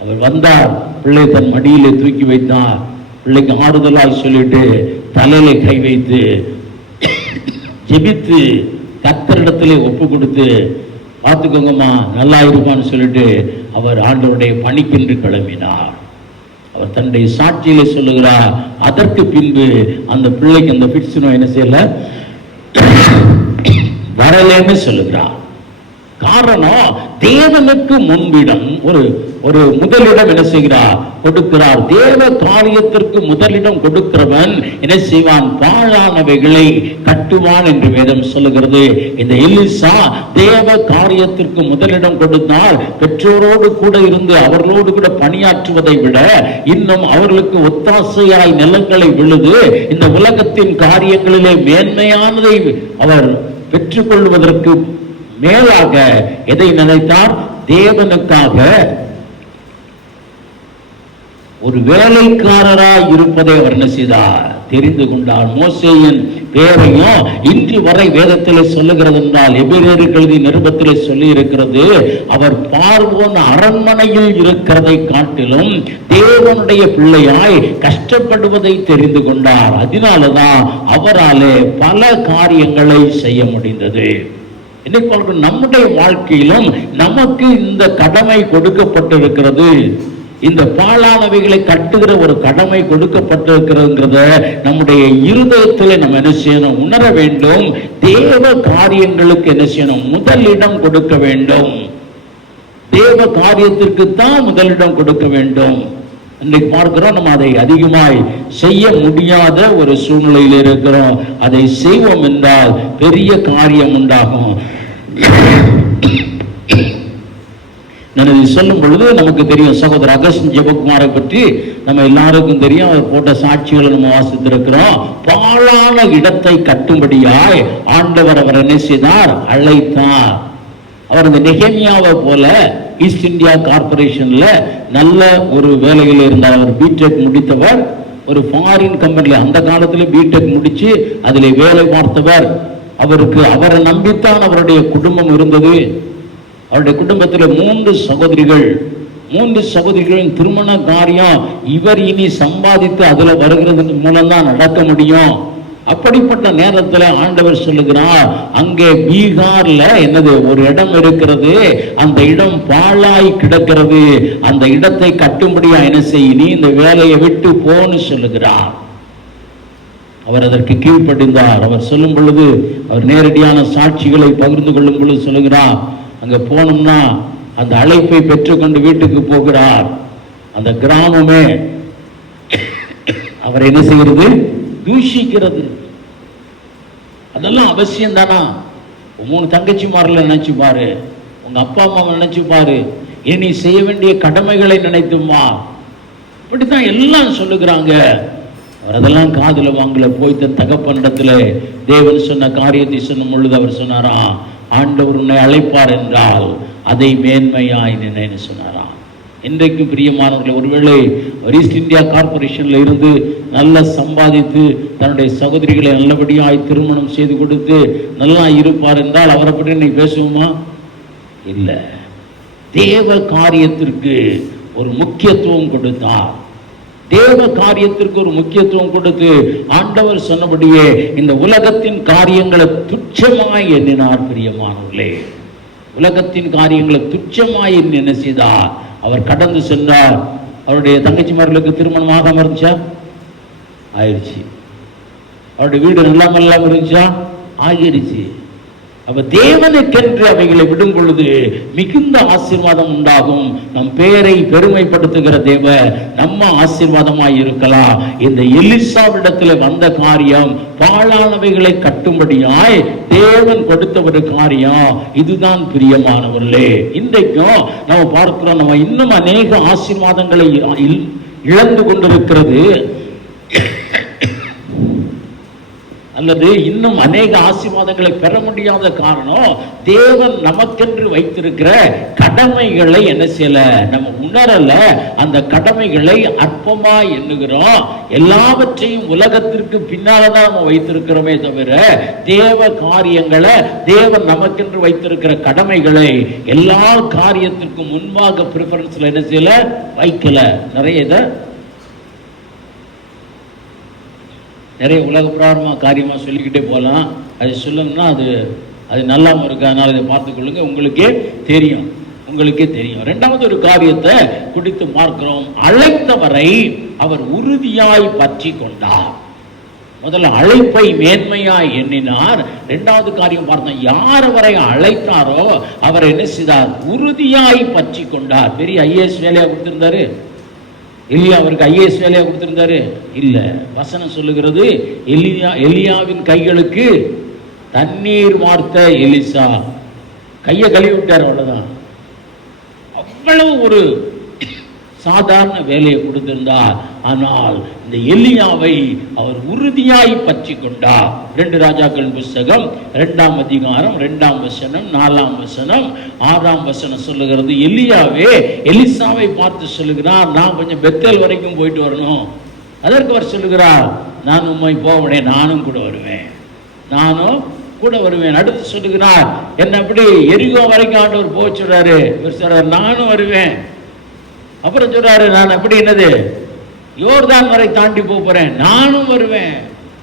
அவர் வந்தார், பிள்ளை தன் மடியிலே தூக்கி வைத்தார். பிள்ளைக்கு ஆறுதலாக சொல்லிட்டு தலையில கை வைத்து ஜெபித்து கர்த்தரிடத்திலே ஒப்பு கொடுத்து, பார்த்துக்கோங்கம்மா நல்லா இருப்பான்னு சொல்லிட்டு அவர் ஆண்டவருடைய பணிக்கென்று கிளம்பினார். அவர் தன்னுடைய சாட்சியிலே சொல்லுகிறார், அதற்கு பின்பு அந்த பிள்ளைக்கு அந்த ஃபிட்ஸ் நோய் என்ன செய்யல, வரலன்னு சொல்லுகிறார். காரணம், தேவனுக்கு முன்பிடம் ஒரு முதலிடம் என்ன செய்கிறார், கொடுக்கிறார். தேவ காரியத்திற்கு முதலிடம் கொடுக்கிறவன் என்ன செய்வான், பாழானவைகளை கட்டுவான் என்று வேதம் சொல்லுகிறது. இந்த எலிசா தேவ காரியத்திற்கு முதலிடம் கொடுத்தால் பெற்றோரோடு கூட இருந்து அவர்களோடு கூட பணியாற்றுவதை விட இன்னும் அவர்களுக்கு ஒத்தாசையாய் நிலங்களை விழுது இந்த உலகத்தின் காரியங்களிலே மேன்மையானதை அவர் பெற்றுக்கொள்வதற்கு மேலாக எதை நினைத்தார், தேவனுக்காக ஒரு வேலைக்காரராய் இருப்பதை அவர் என்ன செய்தார், தெரிந்து கொண்டார். மோசேயின் பேரையும் இன்று வரை வேதத்திலே சொல்லுகிறது என்றால், எபிரேயருக்கு எழுதிய நிருபத்திலே சொல்லி இருக்கிறது, அவர் பார்வோன் அரண்மனையில் இருக்கிறதை காட்டிலும் தேவனுடைய பிள்ளையாய் கஷ்டப்படுவதை தெரிந்து கொண்டார். அதனாலதான் அவராலே பல காரியங்களை செய்ய முடிந்தது. இன்னைக்கு நம்முடைய வாழ்க்கையிலும் நமக்கு இந்த கடமை கொடுக்கப்பட்டிருக்கிறது. இந்த பாழானவைகளை கட்டுகிற ஒரு கடமை கொடுக்கப்பட்டிருக்கிறதுங்கிறத நம்முடைய இருதயத்தில் நம்ம என்ன செய்யணும், உணர வேண்டும். தேவ காரியங்களுக்கு என்ன செய்யணும், முதலிடம் கொடுக்க வேண்டும். தேவ காரியத்திற்கு தான் முதலிடம் கொடுக்க வேண்டும். இன்றைக்கு பார்க்கிறோம், நம்ம அதை அதிகமாய் செய்ய முடியாத ஒரு சூழ்நிலையில் இருக்கிறோம். அதை செய்வோம் என்றால் பெரிய காரியம் உண்டாகும். நான் இதை சொல்லும் பொழுது நமக்கு தெரியும், சகோதரர் அகஸ்டின் ஜெபகுமாரை பற்றி நம்ம எல்லாருக்கும் தெரியும். அவர் போட்ட சாட்சிகளை நம்ம வாசித்திருக்கிறோம். பாழான இடத்தை கட்டும்படியாய் ஆண்டவர் அவர் என்ன செய்தார், அழைத்தார். அவர் இந்த நெகேமியாவை போல ஈஸ்ட் இந்தியா கார்பரேஷன்ல நல்ல ஒரு வேலையில் இருந்தார். அவர் பிடெக் முடித்தவர். ஒரு ஃபாரின் கம்பெனில அந்த காலத்துல பிடெக் முடிச்சு அதில் வேலை பார்த்தவர். அவரை நம்பித்தான் அவருடைய குடும்பம் இருந்தது. அவருடைய குடும்பத்தில் 3 சகோதரிகள். 3 சகோதரிகளின் திருமண காரியம் இவர் இனி சம்பாதித்து அதுல வருகிறது மூலம்தான் நடக்க முடியும். அப்படிப்பட்ட நேரத்தில் ஆண்டவர் சொல்லுகிறார், அங்கே பீகார்ல என்னது ஒரு இடம் இருக்கிறது, அந்த இடம் பாழாய் கிடக்கிறது, அந்த இடத்தை கட்டும்படியா என்ன செய்ய, நீ இந்த வேலையை விட்டு போன்னு சொல்லுகிறார். அவர் அதற்கு கீழ்ப்படிந்தார். அவர் சொல்லும் பொழுது, அவர் நேரடியான சாட்சிகளை பகிர்ந்து கொள்ளும் பொழுது சொல்லுகிறார், அங்க போனோம்னா அந்த அழைப்பை பெற்றுக்கொண்டு வீட்டுக்கு போகிறார். அந்த கிராமமே அவர் என்ன செய்கிறது, தூஷிக்கிறது. அதெல்லாம் அவசியம் தானா? 3 தங்கச்சிமார்ல நினைச்சு பாரு, உங்க அப்பா அம்மாவை நினைச்சு பாரு, இனி செய்ய வேண்டிய கடமைகளை நினைத்துமா. இப்படித்தான் எல்லாம் சொல்லுகிறாங்க. அவர் அதெல்லாம் காதுல வாங்கல. போய் தன் தகப்பனிடத்துல தேவன் சொன்ன காரியத்தை சொன்னும் பொழுது அவர் சொன்னாராம், ஆண்டவர் உன்னை அழைப்பார் என்றால் அதை மேன்மையாய் நினைன்னு சொன்னாராம். இன்றைக்கு பிரியமானவர்கள், ஒருவேளை ஈஸ்ட் இந்தியா கார்பரேஷன்ல இருந்து நல்லா சம்பாதித்து தன்னுடைய சகோதரிகளை நல்லபடியாய் திருமணம் செய்து கொடுத்து நல்லா இருப்பார் என்றால் அவரை பற்றி நீ பேசுவோமா? இல்லை. தேவ காரியத்திற்கு ஒரு முக்கியத்துவம் கொடுத்தார். தேவ காரியத்திற்கு ஒரு முக்கியத்துவம் கொடுத்து ஆண்டவர் சொன்னபடியே இந்த உலகத்தின் காரியங்களை துச்சமாய் எண்ணினார். பிரியமானவர்களே, உலகத்தின் காரியங்களை துச்சமாய் என்ன செய்தார், அவர் கடந்து சென்றார். அவருடைய தங்கச்சிமார்களுக்கு திருமணமாக இருந்துச்சா? ஆயிடுச்சு. அவருடைய வீடு நல்லாம இருந்துச்சா? ஆகிருச்சு. அப்ப தேவனுக்கென்று அவைகளை விடும் பொழுது மிகுந்த ஆசீர்வாதம் உண்டாகும். நம் பேரை பெருமைப்படுத்துகிற தேவ நம்ம ஆசீர்வாதமாய் இருக்கலாம். இந்த எலிசாவிடத்தில் வந்த காரியம் பாழானவைகளை கட்டும்படியாய் தேவன் கொடுத்த ஒரு காரியம். இதுதான் பிரியமானவர்களே, இன்றைக்கும் நம்ம பார்க்கிறோம், நம்ம இன்னும் அநேக ஆசீர்வாதங்களை இழந்து கொண்டிருக்கிறது, அல்லது இன்னும் அநேக ஆசீர்வாதங்களை பெற முடியாத காரணம் தேவன் நமக்கென்று வைத்திருக்கிற கடமைகளை என்ன செய்யல, நம்ம உணரல. அந்த கடமைகளை அற்பமா எண்ணுகிறோம். எல்லாவற்றையும் உலகத்திற்கு பின்னால்தான் நம்ம வைத்திருக்கிறோமே தவிர தேவ காரியங்களை, தேவன் நமக்கென்று வைத்திருக்கிற கடமைகளை எல்லா காரியத்திற்கும் முன்பாக பிரிஃபரன்ஸ்ல என்ன செய்யல, வைக்கல. நிறைய உலக பிராரமாக காரியமாக சொல்லிக்கிட்டே போகலாம். அது சொல்லணும்னா அது நல்லாமல் இருக்கு. அதனால் இதை பார்த்துக்கொள்ளுங்க, உங்களுக்கே தெரியும். ரெண்டாவது ஒரு காரியத்தை குடித்து பார்க்கிறோம். அழைத்தவரை அவர் உறுதியாய் பற்றி கொண்டார். முதல்ல அழைப்பை மேன்மையாய் எண்ணினார். ரெண்டாவது காரியம் பார்த்தோம், யார் அவரை அழைத்தாரோ அவர் என்ன செய்தார், உறுதியாய் பற்றி கொண்டார். பெரிய ஐஏஎஸ் வேலையா கொடுத்திருந்தாரு எலியா, அவருக்கு ஐஏஎஸ் வேலையா கொடுத்திருந்தாரு இல்ல. வசனம் சொல்லுகிறது, எலியாவின் கைகளுக்கு தண்ணீர் வார்த்த எலிசா கையை கழுவி விட்டார், அவ்வளவுதான். அவ்வளவு ஒரு சாதாரண வேலையை கொடுத்திருந்தார். ஆனால் இந்த எலியாவை அவர் உறுதியாய் பற்றி கொண்டார். 2 ராஜாக்கள் புஸ்தகம் 2ஆம் அதிகாரம் 2ஆம் வசனம் 4ஆம் வசனம் 6ஆம் வசனம் சொல்லுகிறது, எலியாவே எலிசாவை பார்த்து சொல்லுகிறார், நான் கொஞ்சம் பெத்தேல் வரைக்கும் போயிட்டு வரணும். அதற்கு அவர் சொல்லுகிறார், நான் உண்மை போவேன், நானும் கூட வருவேன். அடுத்து சொல்லுகிறார், என்ன அப்படி எரிகோ வரைக்கும் ஆண்டவர் போக சொல்றாரு. இவர் சொல்றாரு, நானும் வருவேன். அப்புறம் சொல்றாரு, நான் அப்படி என்னது யோர்தான் வரை தாண்டி போறேன், நானும் வருவேன்.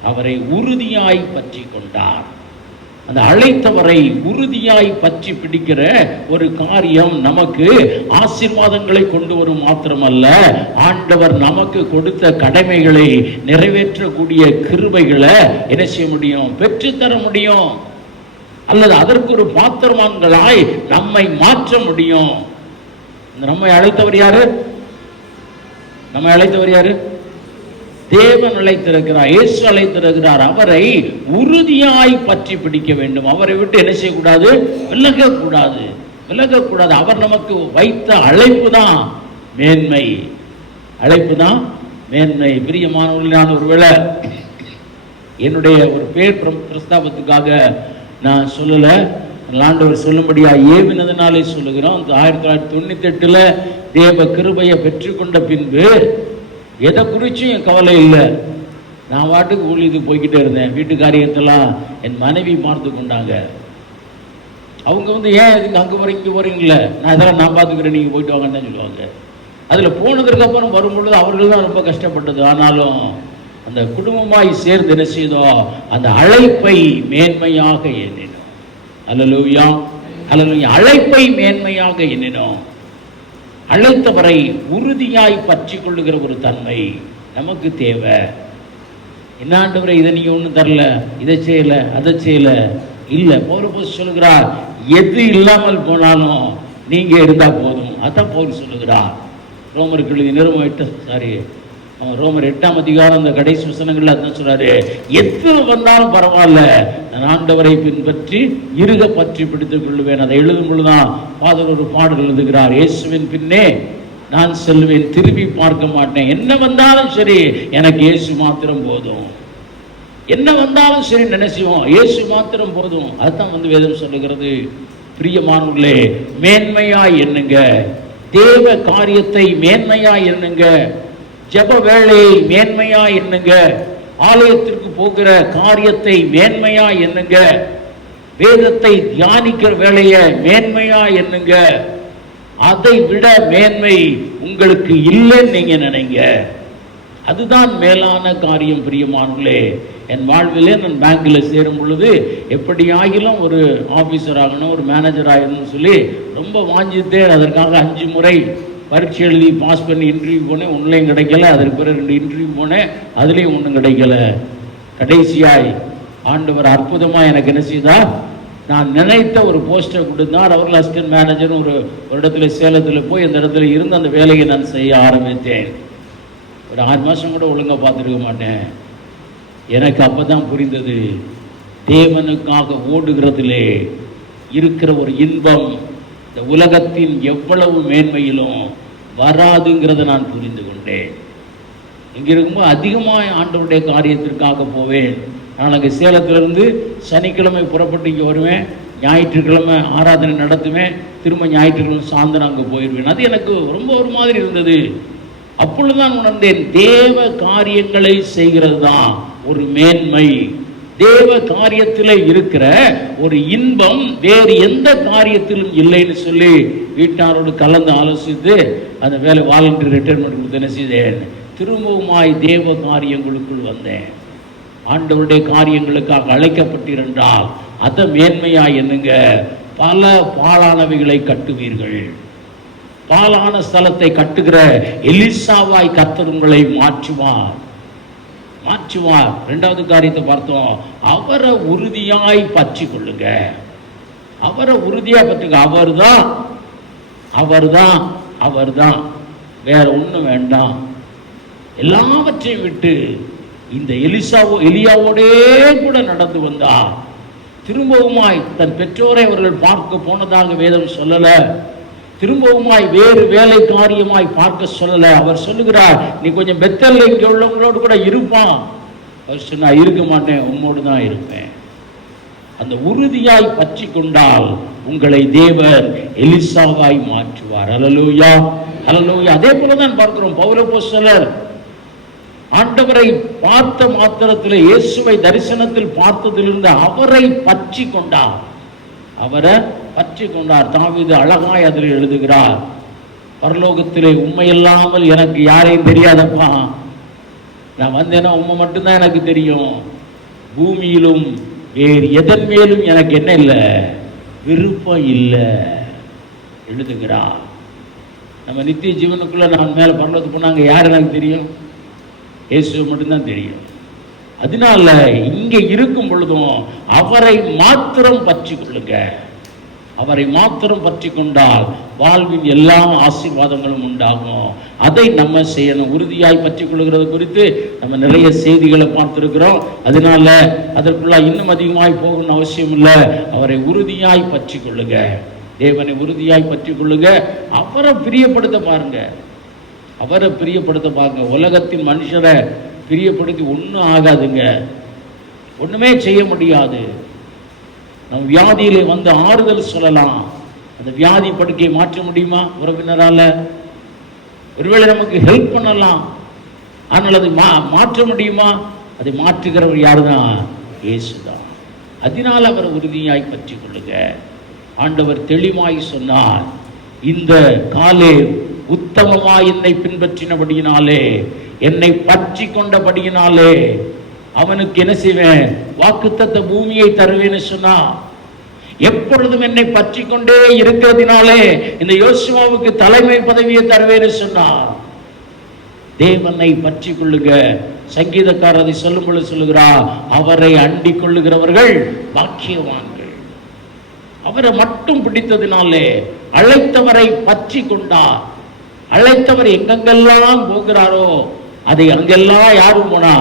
அவரை உறுதியாய் பற்றி கொண்டார். அந்த அழைத்தவரை உறுதியாய் பற்றி பிடிக்கிற ஒரு காரியம் நமக்கு ஆசீர்வாதங்களை கொண்டு வரும் மாத்திரமல்ல, ஆண்டவர் நமக்கு கொடுத்த கடமைகளை நிறைவேற்றக்கூடிய கிருபைகளை என்ன செய்ய முடியும், பெற்றுத்தர முடியும். அல்லது அதற்கு ஒரு பாத்திரவான்களாய் நம்மை மாற்ற முடியும். நம்மை அழைத்தவர் யாரு? தேவன் அழைத்திருக்கிறார், இயேசு அழைத்திருக்கிறார். அவரை உறுதியாய் பற்றி பிடிக்க வேண்டும். அவரை விட்டு என்ன செய்யக்கூடாது, விலகக்கூடாது. அவர் நமக்கு வைத்த அழைப்பு தான் மேன்மை. பிரியமானவர்களே, நான் ஒருவேளை என்னுடைய ஒரு பேர் பிரஸ்தாபத்துக்காக நான் சொல்லல, ஆண்டவர் சொல்லும்படியா ஏவினதுனாலே சொல்லுகிறோம். 1998 தேவ கிருபையை பெற்றுக்கொண்ட பின்பு எதை குறிச்சும் என் கவலை இல்லை. நான் வாட்டுக்கு ஊழியத்துக்கு போய்கிட்டே இருந்தேன். வீட்டு காரியத்தெல்லாம் என் மனைவி பார்த்து கொண்டாங்க. அவங்க ஏன் இதுக்கு அங்கே போறீங்க இங்கே போறீங்கள, நான் இதெல்லாம் நான் பார்த்துக்கிறேன், நீங்கள் போயிட்டு வாங்கன்னு தான் சொல்லுவாங்க. அதில் போனதுக்கு அப்புறம் வரும்பொழுது அவர்கள் தான் ரொம்ப கஷ்டப்பட்டது. ஆனாலும் அந்த குடும்பமாய் சேர்ந்து என்ன செய்தோ, அந்த அழைப்பை மேன்மையாக எண்ணினோம். அல்லேலூயா, அழைப்பை மேன்மையாக எண்ணினோம். அழைத்தவரை உறுதியாய் பற்றி கொள்ளுகிற ஒரு தன்மை நமக்கு தேவை. என்ன ஆண்டவரை, இதை நீங்க ஒன்றும் தரல, இதை செய்யல, அதை செய்யல இல்லை. பவுல் சொல்லுகிறார், எது இல்லாமல் போனாலும் நீங்க இருந்தா போதும். அதான் பவுல் சொல்லுகிறார். ரோமர் 8ஆம் அதிகாரம் அந்த கடைசி வசனங்கள்ல அதான் சொல்றாரு, எது வந்தாலும் பரவாயில்ல, நான் ஆண்டவரை பின்பற்றி இறுக பற்றி பிடித்துக் கொள்வேன். அதை எழுதும் பொழுதுதான் ஃபாதர் ஒரு பாடல் எழுதுகிறார், இயேசுவின் பின்னே நான் செல்வேன், திரும்பி பார்க்க மாட்டேன். என்ன வந்தாலும் சரி, எனக்கு இயேசு மாத்திரம் போதும். என்ன வந்தாலும் சரி நினைச்சுவோம், இயேசு மாத்திரம் போதும். அதுதான் வேதம் சொல்லுகிறது. பிரியமானவர்களே, மேன்மையாய் எண்ணுங்க, தேவ காரியத்தை மேன்மையாய் எண்ணுங்க, ஜெப வேளையை மேன்மையா எண்ணுங்க, ஆலயத்திற்கு போகிற காரியத்தை மேன்மையா எண்ணுங்க, வேதத்தை தியானிக்கிற வேலையை மேன்மையா எண்ணுங்க. அதை விட மேன்மை உங்களுக்கு இல்லைன்னு நீங்க நினைங்க. அதுதான் மேலான காரியம். பிரியமானவர்களே, என் வாழ்விலே நான் பேங்க்ல சேரும் பொழுது எப்படி ஆகிலும் ஒரு ஆபீசர் ஆகணும், ஒரு மேனேஜர் ஆகணும்னு சொல்லி ரொம்ப வாஞ்சித்தேன். அதற்காக 5 முறை பரீட்சை எழுதி பாஸ் பண்ணி இன்டர்வியூ போனேன், ஒன்றுலையும் கிடைக்கல. அதற்கு பிறகு 2 இன்டர்வியூ போனேன், அதுலேயும் ஒன்றும் கிடைக்கல. கடைசியாய் ஆண்டவர் அற்புதமாக எனக்கு என்ன செய்தார், நான் நினைத்த ஒரு போஸ்டை கொடுத்தார். அவர்கள் அசிஸ்டன்ட் மேனேஜர் ஒரு இடத்துல சேலத்தில் போய் அந்த இடத்துல இருந்து அந்த வேலையை நான் செய்ய ஆரம்பித்தேன். ஒரு 6 மாதம் கூட ஒழுங்காக பார்த்துருக்க மாட்டேன். எனக்கு அப்போ தான் புரிந்தது, தேவனுக்காக ஓடுகிறதிலே இருக்கிற ஒரு இன்பம் இந்த உலகத்தின் எவ்வளவு மேன்மையிலும் வராதுங்கிறத நான் புரிந்து கொண்டேன். இங்கே இருக்கும்போது அதிகமாக ஆண்டவருடைய காரியத்திற்காக போவேன். நான் அங்கே சேலத்திலிருந்து சனிக்கிழமை புறப்பட்டு இங்கே வருவேன், ஞாயிற்றுக்கிழமை ஆராதனை நடத்துவேன், திரும்ப ஞாயிற்றுக்கிழமை சாயந்தரம் அங்கே போயிடுவேன். அது எனக்கு ரொம்ப ஒரு மாதிரி இருந்தது. அப்பொழுதுதான் உணர்ந்தேன், தேவ காரியங்களை செய்கிறது தான் ஒரு மேன்மை. தேவ காரியத்தில் இருக்கிற ஒரு இன்பம் வேறு எந்த காரியத்திலும் இல்லைன்னு சொல்லி வீட்டாரோடு கலந்து ஆலோசித்து அந்த வேலை வாலண்டரி ரிட்டைர்மெண்ட் கொடுத்து என்ன செய்தேன், திரும்பவுமாய் தேவ காரியங்களுக்குள் வந்தேன். ஆண்டவருடைய காரியங்களுக்காக அழைக்கப்பட்டிருந்தால் அதை மேன்மையாய் என்னங்க, பல பாழானவைகளை கட்டுவீர்கள். பாழான ஸ்தலத்தை கட்டுகிற எலிசாவாய் கர்த்தர் உங்களை மாற்றுவார். 2வது காரியத்தை பார்த்தோம், அவரை உறுதியாய் பற்றி கொள்ளுங்க. அவரை உறுதியா பற்றுங்க. அவர்தான், வேற ஒண்ணும் வேண்டாம். எல்லாவற்றையும் விட்டு இந்த எலியாவோடே கூட நடந்து வந்தா. திரும்பவுமாய் தன் பெற்றோரை அவர்கள் பார்க்க போனதாக வேதம் சொல்லல. திரும்பவுமாய் வேறு வேலை காரியமாய் பார்க்க சொல்லல. அவர் சொல்லுகிறார், நீ கொஞ்சம் பெத்தல்ல இங்க உள்ளவங்களோடு கூட இருப்பான். அவர் சொன்னா, இருக்க மாட்டேன், உம்மோடு தான் இருப்பேன். அந்த உறுதியாய் பற்றி கொண்டால் உங்களை தேவர் எலிசாவாய் மாற்றுவார். அல்லேலூயா, அல்லேலூயா. அதே போலதான் பார்க்கிறோம், பவுல் அப்போஸ்தலர் ஆண்டவரை பார்த்த மாத்திரத்தில், இயேசுவை தரிசனத்தில் பார்த்ததிலிருந்து அவரை பற்றி கொண்டார். தாவீது அழகாய் அதில் எழுதுகிறார், பரலோகத்திலே உண்மையில்லாமல் எனக்கு யாரையும் தெரியாதப்பா, நான் வந்தேன்னா உண்மை மட்டும்தான் எனக்கு தெரியும். பூமியிலும் வேறு எதன் மேலும் எனக்கு என்ன இல்லை, விருப்பம் இல்லை எழுதுகிறார். நம்ம நித்திய ஜீவனுக்குள்ள நான் மேல பரலோகத்துக்கு போனாங்க, யார் எனக்கு தெரியும், இயேசு மட்டும்தான் தெரியும். அதனால இங்க இருக்கும் பொழுதும் அவரை மாத்திரம் பற்றி கொள்ளுங்க. அவரை மாத்திரம் பற்றி கொண்டால் வாழ்வின் எல்லா ஆசீர்வாதங்களும் உண்டாகும். அதை நம்ம செய்யணும். உறுதியாய் பற்றி கொள்கிறது குறித்து நம்ம நிறைய செய்திகளை பார்த்திருக்கிறோம். அதனால அதற்குள்ள இன்னும் அதிகமாய் போகணும்னு அவசியம் இல்லை. அவரை உறுதியாய் பற்றி கொள்ளுங்க. தேவனை உறுதியாய் பற்றி கொள்ளுங்க. அவரை பிரியப்படுத்த பாருங்க. உலகத்தின் மனுஷரை பிரியப்படுத்தி ஒன்றும் ஆகாதுங்க, ஒண்ணுமே செய்ய முடியாது. நம்ம வியாதியிலே வந்து ஆறுதல் சொல்லலாம், அந்த வியாதி படுக்கையை மாற்ற முடியுமா உறவினரால? ஒருவேளை நமக்கு ஹெல்ப் பண்ணலாம், ஆனால் அதை மாற்ற முடியுமா? அதை மாற்றுகிறவர் யாருதான்? இயேசுதான். அதனால அவரை உறுதியாய் பற்றி கொள்ளுங்க. ஆண்டவர் தெளிவாய் சொன்னார், இந்த காலே உத்தமமாய் என்னை பின்பற்றினபடியினாலே, என்னை பற்றி கொண்டபடியினாலே அவனுக்கு என்ன செய்வேன், வாக்குத்தத்த பூமியை தருவேன்னு சொன்னா. எப்பொழுதும் என்னை பற்றி கொண்டே இருக்கிறதுனாலே இந்த யோசுவாவுக்கு தலைமை பதவியை தருவேன்னு சொன்னார். தேவனை பற்றி கொள்ளுங்க. சங்கீதக்காரர் அதை சொல்லும் பொழுது சொல்லுகிறார், அவரை அண்டிக் கொள்ளுகிறவர்கள் பாக்கியவான்கள். அவரை மட்டும் பிடித்ததினாலே அழைத்தவரை பற்றி கொண்டார். அழைத்தவர் எங்கெங்கெல்லாம் போகிறாரோ அதை அங்கெல்லாம் யாரும் போனா,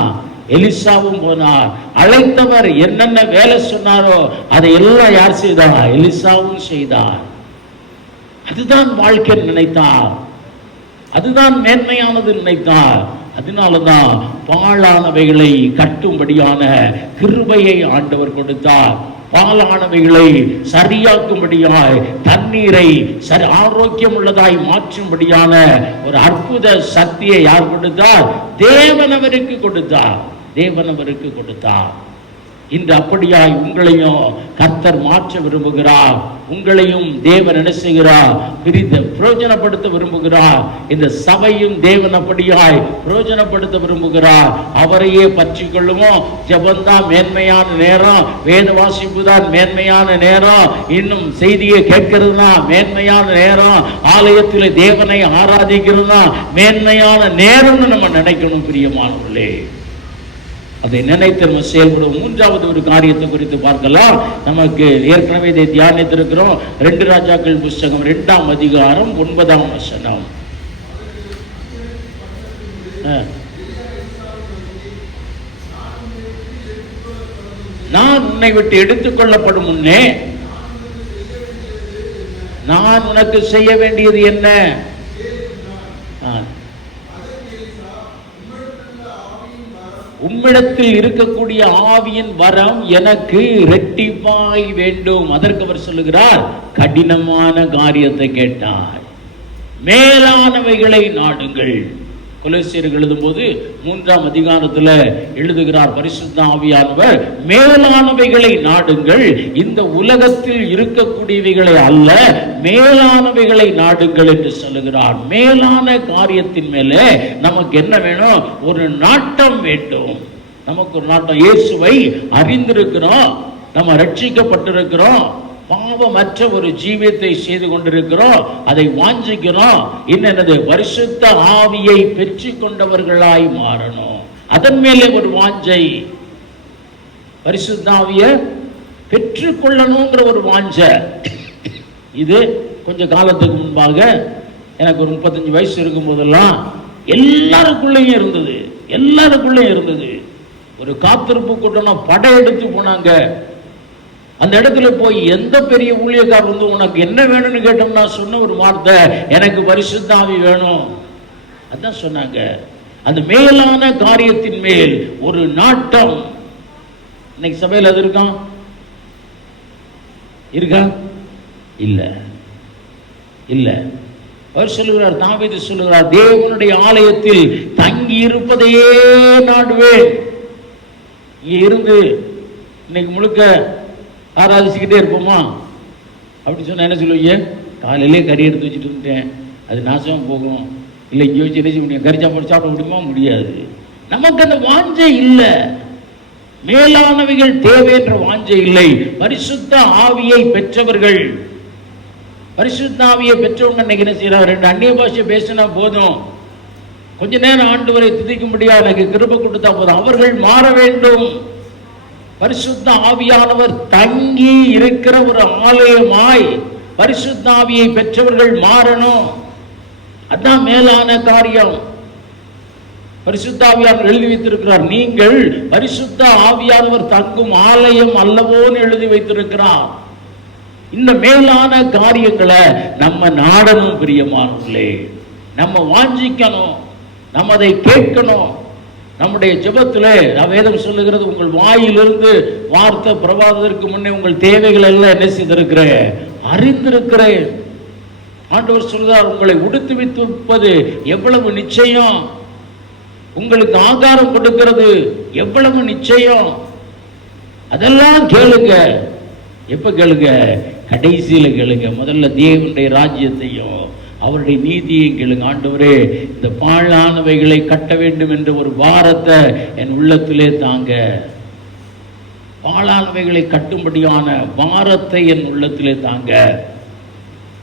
எலிசாவும் போனார். அழைத்தவர் என்னென்ன வேலை சொன்னாரோ அதை எல்லாம் யார் செய்தார்? எலிசாவும் செய்தார். அதுதான் வாழ்க்கை நினைத்தார், அதுதான் மேன்மையானது நினைத்தார். அதனாலதான் பாழானவைகளை கட்டும்படியான கிருபையை ஆண்டவர் கொடுத்தார். பாலானவைகளை சரியாக்கும்படியாய், தண்ணீரை ஆரோக்கியம் உள்ளதாய் மாற்றும்படியான ஒரு அற்புத சக்தியை யார் கொடுத்தார்? தேவன் அவருக்கு கொடுத்தார். இன்று அப்படியாய் உங்களையும் கர்த்தர் மாற்ற விரும்புகிறார். உங்களையும் தேவன் என்ன செய்கிறார்? பிரயோஜனப்படுத்த விரும்புகிறார். இந்த சபையும் தேவன் அப்படியாய் பிரயோஜனப்படுத்த விரும்புகிறார். அவரையே பற்றி கொள்ளுவோம். ஜெபந்தான் மேன்மையான நேரம், வேத வாசிப்பு தான் மேன்மையான நேரம், இன்னும் செய்தியை கேட்கிறது தான் மேன்மையான நேரம், ஆலயத்தில் தேவனை ஆராதிக்கிறது தான் மேன்மையான நேரம்னு நம்ம நினைக்கணும் பிரியமானவர்களே. அதை நினைத்து நம்ம செயல்படும். மூன்றாவது ஒரு காரியத்தை குறித்து பார்க்கலாம். நமக்கு ஏற்கனவே இதை தியானித்திருக்கிறோம். 2 ராஜாக்கள் புஸ்தகம் 2ஆம் அதிகாரம் 9ஆம் வசனம். நான் உன்னை விட்டு எடுத்துக் கொள்ளப்படும் முன்னே நான் உனக்கு செய்ய வேண்டியது என்ன? உம்மிடத்தில் இருக்கக்கூடிய ஆவியின் வரம் எனக்கு இரட்டிப்பாய் வேண்டும். அதற்கு அவர் சொல்லுகிறார், கடினமான காரியத்தை கேட்டாய், மேலானவைகளை நாடுங்கள். கொலோசியர்கள் எழுதும்போது 3ஆம் அதிகாரத்தில் எழுதுகிறார் பரிசுத்த ஆவியானவர், மேலானவைகளை நாடுங்கள், இந்த உலகத்தில் இருக்கக்கூடியவைகளை அல்ல, மேலானவைகளை நாடுங்கள் என்று சொல்லுகிறார். மேலான காரியத்தின் மேலே நமக்கு என்ன வேணும்? ஒரு நாட்டம் வேண்டும். நமக்கு ஒரு நாட்டம். இயேசுவை அறிந்திருக்கிறோம், நம்ம ரட்சிக்கப்பட்டிருக்கிறோம், பாவமற்ற ஒரு ஜீவியத்தை செய்து கொண்டிருக்கிறோம், அதை வாஞ்சிக்கிறோம். என்னது? பரிசுத்த ஆவியை பெற்றுக் கொண்டவர்களாய் மாறணும். அதன் மேலே ஒரு வாஞ்சை, பரிசுத்த ஆவியை பெற்றுக்கொள்ளணுங்கிற ஒரு வாஞ்சை. இது கொஞ்ச காலத்துக்கு முன்பாக, எனக்கு ஒரு 35 வயசு இருக்கும் போதெல்லாம் எல்லாருக்குள்ளேயும் இருந்தது, எல்லாருக்குள்ளேயும் இருந்தது. ஒரு காத்திருப்பு கூட்டம் படையெடுத்து போனாங்க. அந்த இடத்துல போய் எந்த பெரிய ஊழியக்காரர் வந்து உனக்கு என்ன வேணும்னு கேட்டோம்னா சொன்ன ஒரு வார்த்தை, எனக்கு பரிசுத்த ஆவி வேணும். அதான் சொன்னாங்க. அந்த மேலான காரியத்தின் மேல் ஒரு நாட்டம். இன்னைக்கு சபையில் அது இருக்கா? இருக்கா? இல்ல இல்ல. அவர் சொல்லுகிறார், தாவீது சொல்லுகிறார், தேவனுடைய ஆலயத்தில் தங்கி இருப்பதையே நாடுவேன். இங்க இருந்து இன்னைக்கு முழுக்க ஆராதிச்சுக்கிட்டே இருப்போமா? அப்படி சொன்னா என்ன சொல்லுவீங்க? காலையிலே கறி எடுத்து வச்சுட்டு இருந்தேன், அது நாசமாக போகும். இல்லை இங்கே வச்சு என்ன செய்ய முடியும்? கறி சாப்பாடு சாப்பிட முடியுமா? முடியாது. நமக்கு அந்த வாஞ்சை இல்லை. மேலானவைகள் தேவை என்ற வாஞ்சை இல்லை. பரிசுத்த ஆவியை பெற்றவர்கள், பரிசுத்த ஆவியை பெற்றவங்க இன்னைக்கு என்ன செய்யறாங்க? 2 அந்நிய பாஷை பேசினா போதும், கொஞ்ச நேரம் ஆண்டவரை துதிக்கும்படியா எனக்கு கிருபை கொடுத்தா போதும். அவர்கள் மாற வேண்டும். பரிசுத்த ஆவியானவர் தங்கி இருக்கிற ஒரு ஆலயமாய் பரிசுத்த ஆவியை பெற்றவர்கள் மாறணும். அதான் மேலான காரியம். பரிசுத்த ஆவியானவர் எழுதி வைத்திருக்கிறார், நீங்கள் பரிசுத்த ஆவியானவர் தங்கும் ஆலயம் அல்லவோன்னு எழுதி வைத்திருக்கிறார். இந்த மேலான காரியங்களை நம்ம நாடணும் பிரியமானவர்களே. நம்ம வாஞ்சிக்கணும், நம்ம அதை கேட்கணும். நம்முடைய ஜெபத்திலே வேதம் சொல்லுகிறது, உங்கள் வாயிலிருந்து வார்த்தை பிரவாதத்திற்கு முன்னே உங்கள் தேவைகள் எல்லாம் என்ன செய்திருக்கிறேன்? அறிந்திருக்கிறேன். ஆண்டவர் சொல்கிறார், உங்களை உடுத்து வைத்திருப்பது எவ்வளவு நிச்சயம், உங்களுக்கு ஆகாரம் கொடுக்கிறது எவ்வளவு நிச்சயம். அதெல்லாம் கேளுங்க. எப்ப கேளுங்க? கடைசியில கேளுங்க. முதல்ல தேவனுடைய ராஜ்யத்தையும் அவருடைய நீதியை கேளுங்க. ஆண்டவரே, இந்த பாழானவைகளை கட்ட வேண்டும் என்ற ஒரு பாரத்தை என் உள்ளத்திலே தாங்க. பாழானவைகளை கட்டும்படியான பாரத்தை என் உள்ளத்திலே தாங்க.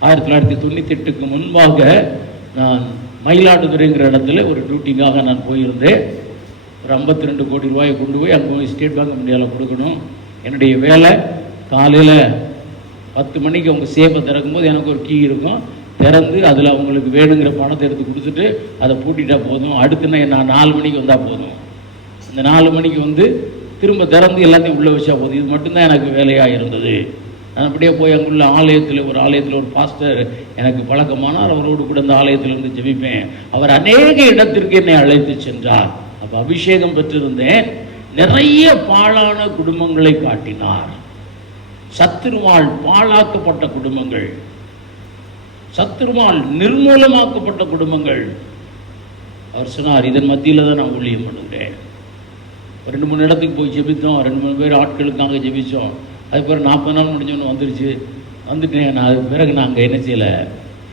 1998க்கு முன்பாக நான் மயிலாடுதுறைங்கிற இடத்துல ஒரு டியூட்டிக்காக நான் போயிருந்தேன். ஒரு 52 கோடி ரூபாயை கொண்டு போய் அங்கே போய் ஸ்டேட் பேங்க் ஆஃப் இந்தியாவில் கொடுக்கணும். என்னுடைய வேலை காலையில் 10 மணிக்கு அவங்க சேவை திறக்கும்போது எனக்கு ஒரு கீ இருக்கும், திறந்து அதில் அவங்களுக்கு வேணுங்கிற பணத்தை எடுத்து கொடுத்துட்டு அதை பூட்டிட்டா போதும். அடுத்து நான் 4 மணிக்கு வந்தால் போதும். இந்த 4 மணிக்கு வந்து திரும்ப திறந்து எல்லாத்தையும் உள்ளே வச்சா போதும். இது மட்டும்தான் எனக்கு வேலையாக இருந்தது. நான் அப்படியே போய் அங்குள்ள ஆலயத்தில் ஒரு பாஸ்டர் எனக்கு பழக்கமானார். அவரோடு கூட அந்த ஆலயத்தில் இருந்து ஜெபிப்பேன். அவர் அநேக இடத்திற்கு என்னை அழைத்து சென்றார். அப்போ அபிஷேகம் பெற்றிருந்தேன். நிறைய பாழான குடும்பங்களை காட்டினார். சத்துருவால் பாழாக்கப்பட்ட குடும்பங்கள், சத்துருவால் நிர்மூலமாக்கப்பட்ட குடும்பங்கள். அவர் சொன்னார், இதன் மத்தியில் தான் நான் ஊழியம் பண்ணுகிறேன். 2-3 இடத்துக்கு போய் ஜெபித்தோம், 2-3 பேர் ஆட்களுக்காக ஜெபித்தோம். அதுக்கு பிறகு 40 நாள் முடிஞ்சோன்னு வந்துருச்சு. வந்துட்டேன் நான். அதுக்கு பிறகு நாங்கள் என்ன செய்யலை,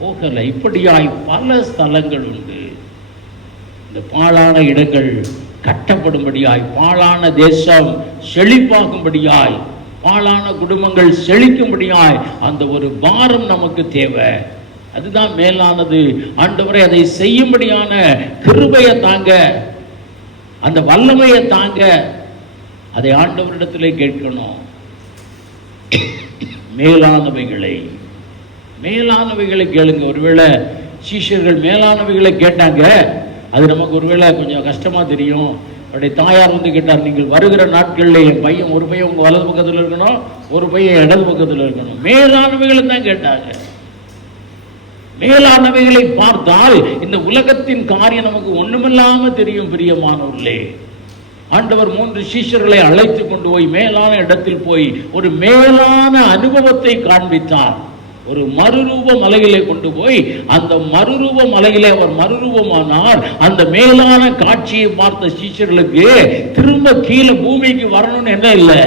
போகலை. இப்படியாய் பல ஸ்தலங்கள் உண்டு. இந்த பாழான இடங்கள் கட்டப்படும்படியாய், பாழான தேசம் செழிப்பாகும்படியாய், பாழான குடும்பங்கள் செழிக்கும்படியாய் அந்த ஒரு பாரம் நமக்கு தேவை. அதுதான் மேலானது. ஆண்டவரே அதை செய்யும்படியான கிருபையை தாங்க, அந்த வல்லமையை தாங்க. அதை ஆண்டவரிடத்திலே கேட்கணும். மேலானவைகளை கேளுங்க. ஒருவேளை சீஷர்கள் மேலானவைகளை கேட்டாங்க, அது நமக்கு ஒருவேளை கொஞ்சம் கஷ்டமா தெரியும். அவருடைய தாயார் வந்து கேட்டார், நீங்கள் வருகிற நாட்களில் என் பையன் ஒரு பையன் உங்க வலது பக்கத்தில் இருக்கணும், ஒரு பையன் இடது பக்கத்தில் இருக்கணும். மேலானவைகளை தான் கேட்டாங்க. மேலானவைகளை பார்த்தால் இந்த உலகத்தின் காரியம் நமக்கு ஒண்ணுமில்லாம தெரியும். பிரியமானவர்களே, ஆண்டவர் 3 சீஷர்களை அழைத்து கொண்டு போய் மேலான இடத்தில் போய் ஒரு மேலான அனுபவத்தை காண்பித்தார். ஒரு மறுரூப மலையிலே கொண்டு போய் அந்த மறுரூப மலையிலே அவர் மறுரூபமானார். அந்த மேலான காட்சியை பார்த்த சீஷர்களுக்கு திரும்ப கீழே பூமிக்கு வரணும்னு என்ன இல்லை,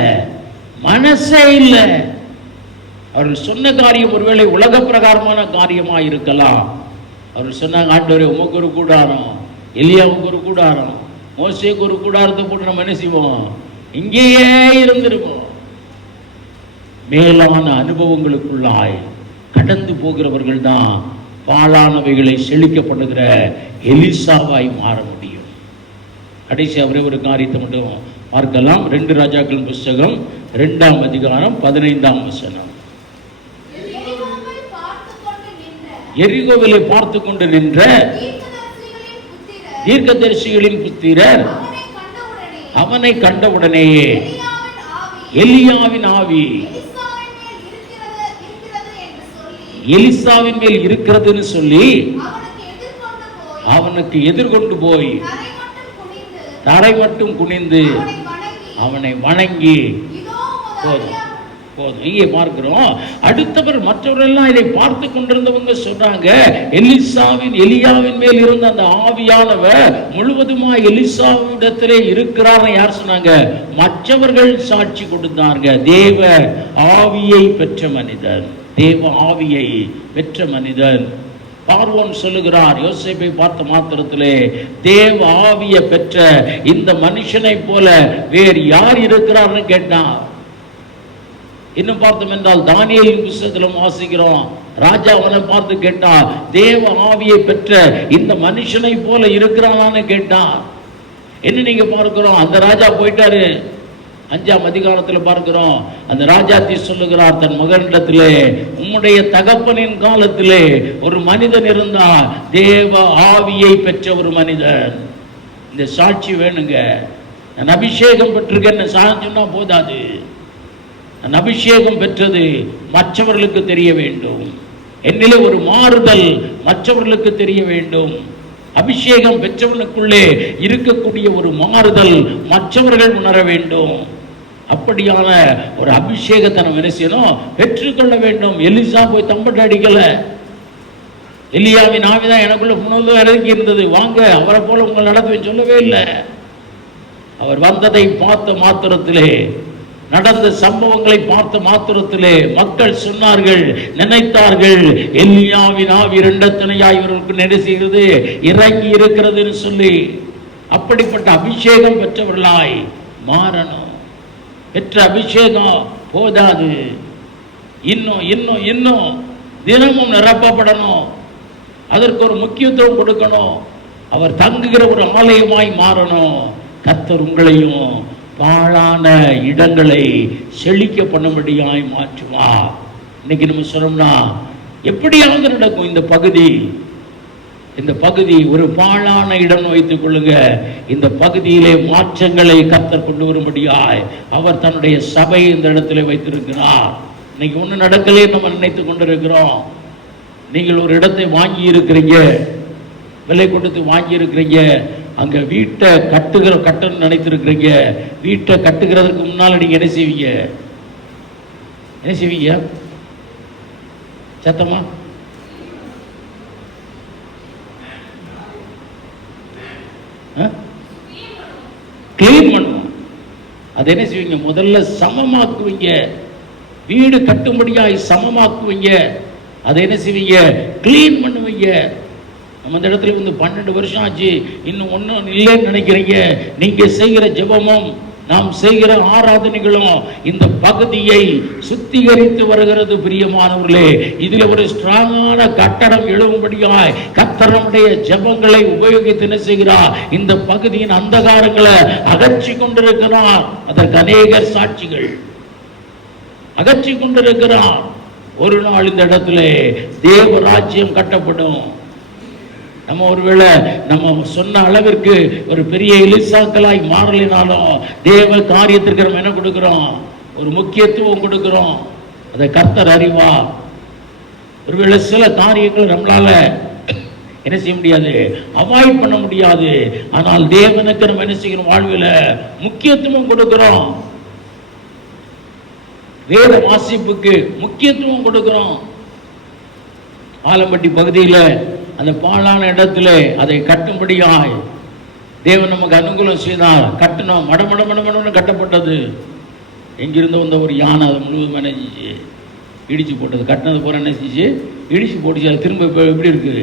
மனசே இல்லை. அவர்கள் சொன்ன காரியம் ஒருவேளை உலக பிரகாரமான காரியமா இருக்கலாம். அவர்கள் சொன்னாங்க, ஆண்டவரே உமக்கு ஒரு கூடாரம், எலியாவுக்கு ஒரு கூடாரம், மோசேக்கு ஒரு கூடாரத்தை போட்டு நம்ம என்ன செய்வோம், இங்கேயே இருந்திருப்போம். மேலான அனுபவங்களுக்குள்ளாய் கடந்து போகிறவர்கள் தான் பாழானவைகளை செழிக்கப்படுகிற எலிசாவாய் மாற முடியும். கடைசி அவரே ஒரு காரியத்தை மட்டும் பார்க்கலாம். 2 ராஜாக்கள் புஸ்தகம் 2ஆம் அதிகாரம் 15ஆம் வசனம். எரிகோவிலே பார்த்து கொண்டு நின்ற தீர்க்கதரிசிகளின் புத்திரர் அவனை கண்டவுடனேயே எலியாவின் ஆவி எலிசாவின் மேல் இருக்கிறதுன்னு சொல்லி அவனுக்கு எதிர்கொண்டு போய் தரை மட்டும் குனிந்து அவனை வணங்கி, போதும் போதும். இங்கே பார்க்கிறோம், அடுத்தவர் மற்றவரெல்லாம் இதை பார்த்து கொண்டிருந்தவங்க சொல்றாங்க, எலியாவின் மேல் இருந்த அந்த ஆவியானவர் முழுவதுமா எலிசாவிடத்திலே இருக்கிறார். யார் சொன்னாங்க? மற்றவர்கள் சாட்சி கொடுத்தாங்க. தேவ ஆவியை பெற்ற மனிதன், தேவ ஆவியை பெற்ற மனிதன். பார்வோன் சொல்லுகிறார், யோசேப்பை பார்த்த மாத்திரத்திலே தேவ ஆவியை பெற்ற இந்த மனுஷனை போல வேறு யார் இருக்கிறார்னு கேட்டான். இன்னும் பார்த்தோம் என்றால் தானியேலின் புத்தகத்திலும் வாசிக்கிறோம், ராஜா அவனை பார்த்து கேட்டான், தேவ ஆவியை பெற்ற இந்த மனுஷனை போல இருக்கிறானான்னு கேட்டான். என்ன நீங்க பார்க்கிறோம், அந்த ராஜா போயிட்டாரு. 5ஆம் அதிகாரத்தில் பார்க்கிறோம், அந்த ராஜாத்தி சொல்லுகிறார் தன் மகனிடத்திலே, உம்முடைய தகப்பனின் காலத்திலே ஒரு மனிதன் இருந்தா, தேவ ஆவியை பெற்ற ஒரு மனிதன். இந்த சாட்சி வேணுங்க. நான் அபிஷேகம் பெற்றிருக்கேன்னு சாட்சி சொன்னா போதாது. நான் அபிஷேகம் பெற்றது மற்றவர்களுக்கு தெரிய வேண்டும். என்னிலே ஒரு மாறுதல் மற்றவர்களுக்கு தெரிய வேண்டும். அபிஷேகம் பெற்றவனுக்குள்ளே இருக்கக்கூடிய ஒரு மாறுதல் மற்றவர்கள் உணர வேண்டும். அப்படியான ஒரு அபிஷேகத்தை நம்ம என்ன செய்யணும், பெற்றுக்கொள்ள வேண்டும். எலிசா போய் தம்பட்ட அடிக்கல. எலியாவின் ஆவிதான் எனக்குள்ள புனல் இறங்கி இருந்தது, வாங்க அவரை போல உங்களை நடத்துவேன்னு சொல்லவே இல்லை. அவர் வந்ததை பார்த்த மாத்திரத்திலே, நடந்த சம்பவங்களை பார்த்த மாத்திரத்திலே மக்கள் சொன்னார்கள், நினைத்தார்கள், எலியாவின் ஆவி 2 தனையாய் இவர்களுக்கு நெருசுகிறது, இறங்கி இருக்கிறதுன்னு சொல்லி. அப்படிப்பட்ட அபிஷேகம் பெற்றவர்களாய் மாறணும். பெற்ற அபிஷேகம் போதாது, இன்னும் இன்னும் இன்னும் தினமும் நிரப்பப்படணும். அதற்கு ஒரு முக்கியத்துவம் கொடுக்கணும். அவர் தங்குகிற ஒரு ஆலயமாய் மாறணும். கர்த்தர் உங்களையும் பாழான இடங்களை செழிக்க பண்ணும்படியாய் மாற்றுவார். இன்னைக்கு நம்ம சொன்னோம்னா எப்படியாவது நடக்கும். இந்த பகுதி ஒரு பாழான இடம் வைத்துக் கொள்ளுங்க. இந்த பகுதியிலே மாற்றங்களை கர்த்தர் கொண்டு வரும்படியாய் அவர் தன்னுடைய சபையை இந்த இடத்திலே வைத்திருக்கிறார். இன்னைக்கு ஒண்ணு நடக்கலே நம்ம நினைத்து கொண்டிருக்கிறோம். நீங்கள் ஒரு இடத்தை வாங்கி இருக்கிறீங்க, விலை கொடுத்து வாங்கி இருக்கிறீங்க, அங்க வீட்டை கட்டணும்னு நினைத்திருக்கிறீங்க. வீட்டை கட்டுகிறதுக்கு முன்னால் நீங்க என்ன செய்வீங்க? சத்தமா கிளீன் பண்ணுவோம். அதை என்ன செய்வீங்க? முதல்ல சமமாக்குவீங்க. வீடு கட்டும்படியாய் சமமாக்குவீங்க. அதை என்ன செய்வீங்க? கிளீன் பண்ணுவீங்க. நம்ம இந்த இடத்துல வந்து 12 வருஷம் ஆச்சு, இன்னும் ஒன்றும் இல்லைன்னு நினைக்கிறீங்க. நீங்க செய்கிற ஜெபமும் நாம் செய்கிற ஆராதனைகளும் இந்த பகுதியை சுத்திகரித்து வருகிறது. பிரியமானவர்களே, இதுல ஒரு ஸ்ட்ராங்கான கட்டடம் எழும்படியாய் கர்த்தர் நம்முடைய ஜெபங்களை உபயோகித்து என்ன செய்கிறார்? இந்த பகுதியின் அந்தகாரங்களை அகற்றி கொண்டிருக்கிறார். அதற்கு அநேகர் சாட்சிகள். அகற்றி கொண்டிருக்கிறார். ஒரு நாள் இந்த இடத்துல தேவ ராஜ்யம் கட்டப்படும். நம்ம ஒருவேளை நம்ம சொன்ன அளவிற்கு ஒரு பெரிய எலிசாக்களாய் மாறலினாலும் தேவ காரியத்திற்கு நம்ம என்ன கொடுக்கிறோம்? ஒரு முக்கியத்துவம் கொடுக்கிறோம். அதை கர்த்தர் அறிவார். ஒருவேளை சில காரியங்கள் நம்மளால என்ன செய்ய முடியாது, அவாய்ட் பண்ண முடியாது. ஆனால் தேவனுக்கு நம்ம என்ன செய்யணும்? வாழ்வில் முக்கியத்துவம் கொடுக்கிறோம். வேத வாசிப்புக்கு முக்கியத்துவம் கொடுக்கிறோம். ஆலம்பட்டி பகுதியில் அந்த பாழான இடத்துல அதை கட்டும்படியாய் தேவன் நமக்கு அனுகூலம் செய்தார். கட்டணும். மடமடமடமடம்னு கட்டப்பட்டது. எங்கிருந்து வந்த ஒரு யானை அதை முழுவதும் நினைச்சிச்சு, இடிச்சு போட்டது. கட்டினது போற நினைச்சிச்சு, இடிச்சு போட்டுச்சு. அது திரும்ப எப்படி இருக்கு?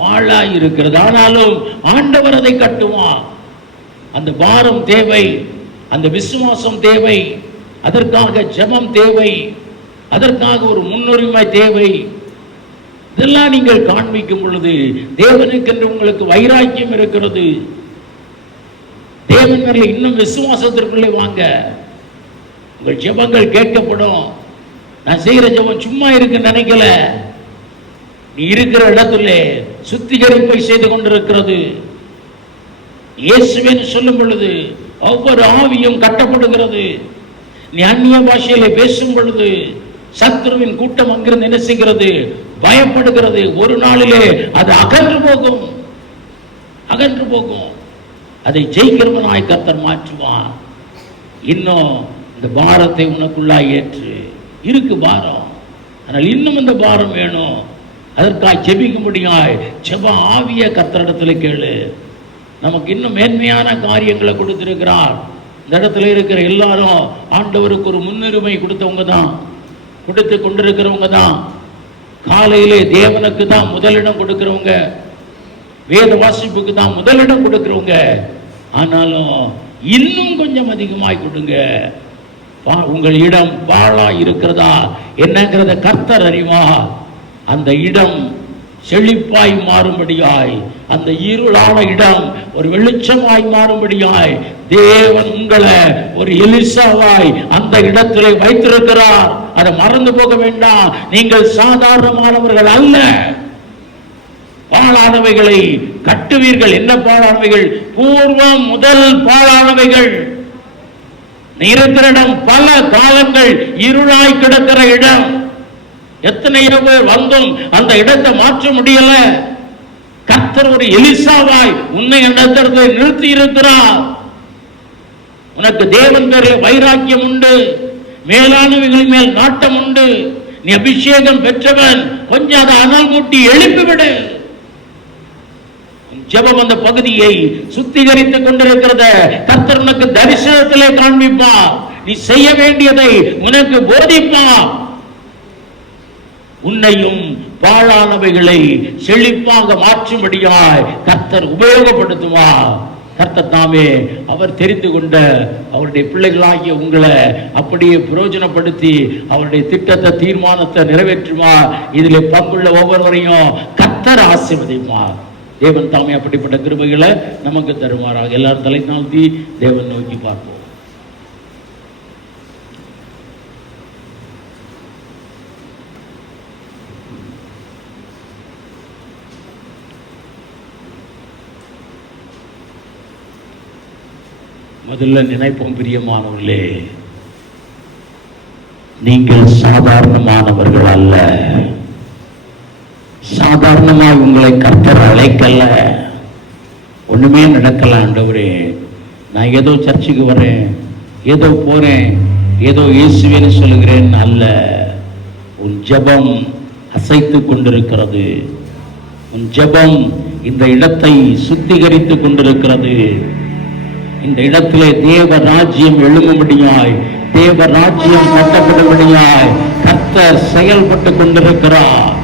பாழாய் இருக்கிறது. ஆனாலும் ஆண்டவர் அதை கட்டுவான். அந்த பாரம் தேவை, அந்த விசுவாசம் தேவை, அதற்காக ஜெபம் தேவை, அதற்காக ஒரு முன்னுரிமை தேவை. இதெல்லாம் நீங்கள் காண்பிக்கும் பொழுது தேவனுக்கென்று உங்களுக்கு வைராக்கியம் இருக்கிறது. தேவன் மேல இன்னும் விசுவாசத்திற்குள்ளே வாங்க. உங்கள் ஜெபங்கள் கேட்கப்படும். நான் செய்கிற ஜெபம் சும்மா இருக்கு நினைக்கல. நீ இருக்கிற இடத்துல சுத்திகரிப்பை செய்து கொண்டிருக்கிறது. இயேசுவின் சொல்லும் பொழுது ஒவ்வொரு ஆவியும் கட்டப்படுகிறது. நீ அந்நிய பாஷையில பேசும் பொழுது சத்துருவின் கூட்டம் அங்கிருந்து என்ன செய்கிறது? பயப்படுகிறது. ஒரு நாளிலே அது அகன்று போகும். அகன்று போகும். அதை ஜெயிக்கிறவனாய் கர்த்தர் மாற்றுவான். இன்னும் இந்த பாரத்தை உனக்குள்ளாய் ஏற்று. இருக்கு பாரம், ஆனால் இன்னும் இந்த பாரம் வேணும். அதற்காக ஜெபிக்க முடியாய் ஜெப ஆவிய கர்த்தரிடத்தில் கேளு. நமக்கு இன்னும் மேன்மையான காரியங்களை கொடுத்திருக்கிறார். இந்த இடத்துல இருக்கிற எல்லாரும் ஆண்டவருக்கு ஒரு முன்னுரிமை கொடுத்தவங்க தான், கொடுத்து கொண்டிருக்கிறவங்க தான். காலையிலே தேவனுக்கு தான் முதலிடம் கொடுக்கிறவங்க, வேத வாசிப்புக்கு தான் முதலிடம் கொடுக்கிறவங்க. ஆனாலும் இன்னும் கொஞ்சம் அதிகமாய் கொடுங்க. உங்கள் இடம் பாழா இருக்கிறதா என்னங்கிறத கர்த்தர் அறிவா. அந்த இடம் செழிப்பாய் மாறும்படியாய், அந்த இருளான இடம் ஒரு வெளிச்சமாய் மாறும்படியாய் தேவன் உங்களை ஒரு எலிசாவாய் அந்த இடத்திலே வைத்திருக்கிறார். அதை மறந்து போக வேண்டாம். நீங்கள் சாதாரணமானவர்கள் அல்ல. பாழானவைகளை கட்டுவீர்கள். என்ன பாழானவைகள்? பூர்வம் முதல் பாழானவைகள். இருக்கிற இடம் பல காலங்கள் இருளாய் கிடக்கிற இடம். எத்தனையோ பேர் வந்தும் அந்த இடத்தை மாற்ற முடியல. கர்த்தர் ஒரு எலிசாவாய் உன்னை அந்த இடத்தை நிறுத்தி இருக்கிறார். உனக்கு தேவன் பேரில் வைராக்கியம் உண்டு, மேலானவைகளின் மேல் நாட்டம் உண்டு. நீ அபிஷேகம் பெற்றவன். கொஞ்சம் அதை அனல் மூட்டி எழுப்பிவிடு. ஜெபம் அந்த பகுதியை சுத்திகரித்துக் கொண்டிருக்கிறத கர்த்தர் உனக்கு தரிசனத்திலே காண்பிப்பார். நீ செய்ய வேண்டியதை உனக்கு போதிப்பார். உன்னையும் பாழானவைகளை செழிப்பாக மாற்றும்படியாய் கர்த்தர் உபயோகப்படுத்துவார். கர்த்தர் தாமே அவர் தெரிந்து கொண்ட அவருடைய பிள்ளைகளாகிய உங்களை அப்படியே பிரயோஜனப்படுத்தி அவருடைய திட்டத்தை, தீர்மானத்தை நிறைவேற்றுவார். இதில் பங்குள்ள ஒவ்வொருவரையும் கர்த்தர் ஆசீர்வதிப்பார். தேவன் தாமே அப்படிப்பட்ட கிருபைகளை நமக்கு தருமாறாக. எல்லாரும் தலை தாழ்த்தி தேவன் நோக்கி பார்ப்போம். முதல்ல நினைப்போம், பிரியமானவர்களே, நீங்கள் சாதாரணமானவர்கள் அல்ல. சாதாரணமாக உங்களை கர்த்தர் அழைக்கல. ஒண்ணுமே நடக்கல. ஆண்டவரே, நான் ஏதோ சர்ச்சுக்கு வரேன், ஏதோ போறேன், ஏதோ இயேசுவேன்னு சொல்லுகிறேன் அல்ல. உன் ஜெபம் அசைத்து கொண்டிருக்கிறது. உன் ஜெபம் இந்த இடத்தை சுத்திகரித்து கொண்டிருக்கிறது. இந்த இடத்திலே தேவ ராஜ்யம் எழும்பும்படியாய், தேவ ராஜ்யம் கட்டப்படும்படியாய் கர்த்தர் செயல்பட்டு கொண்டிருக்கிறார்.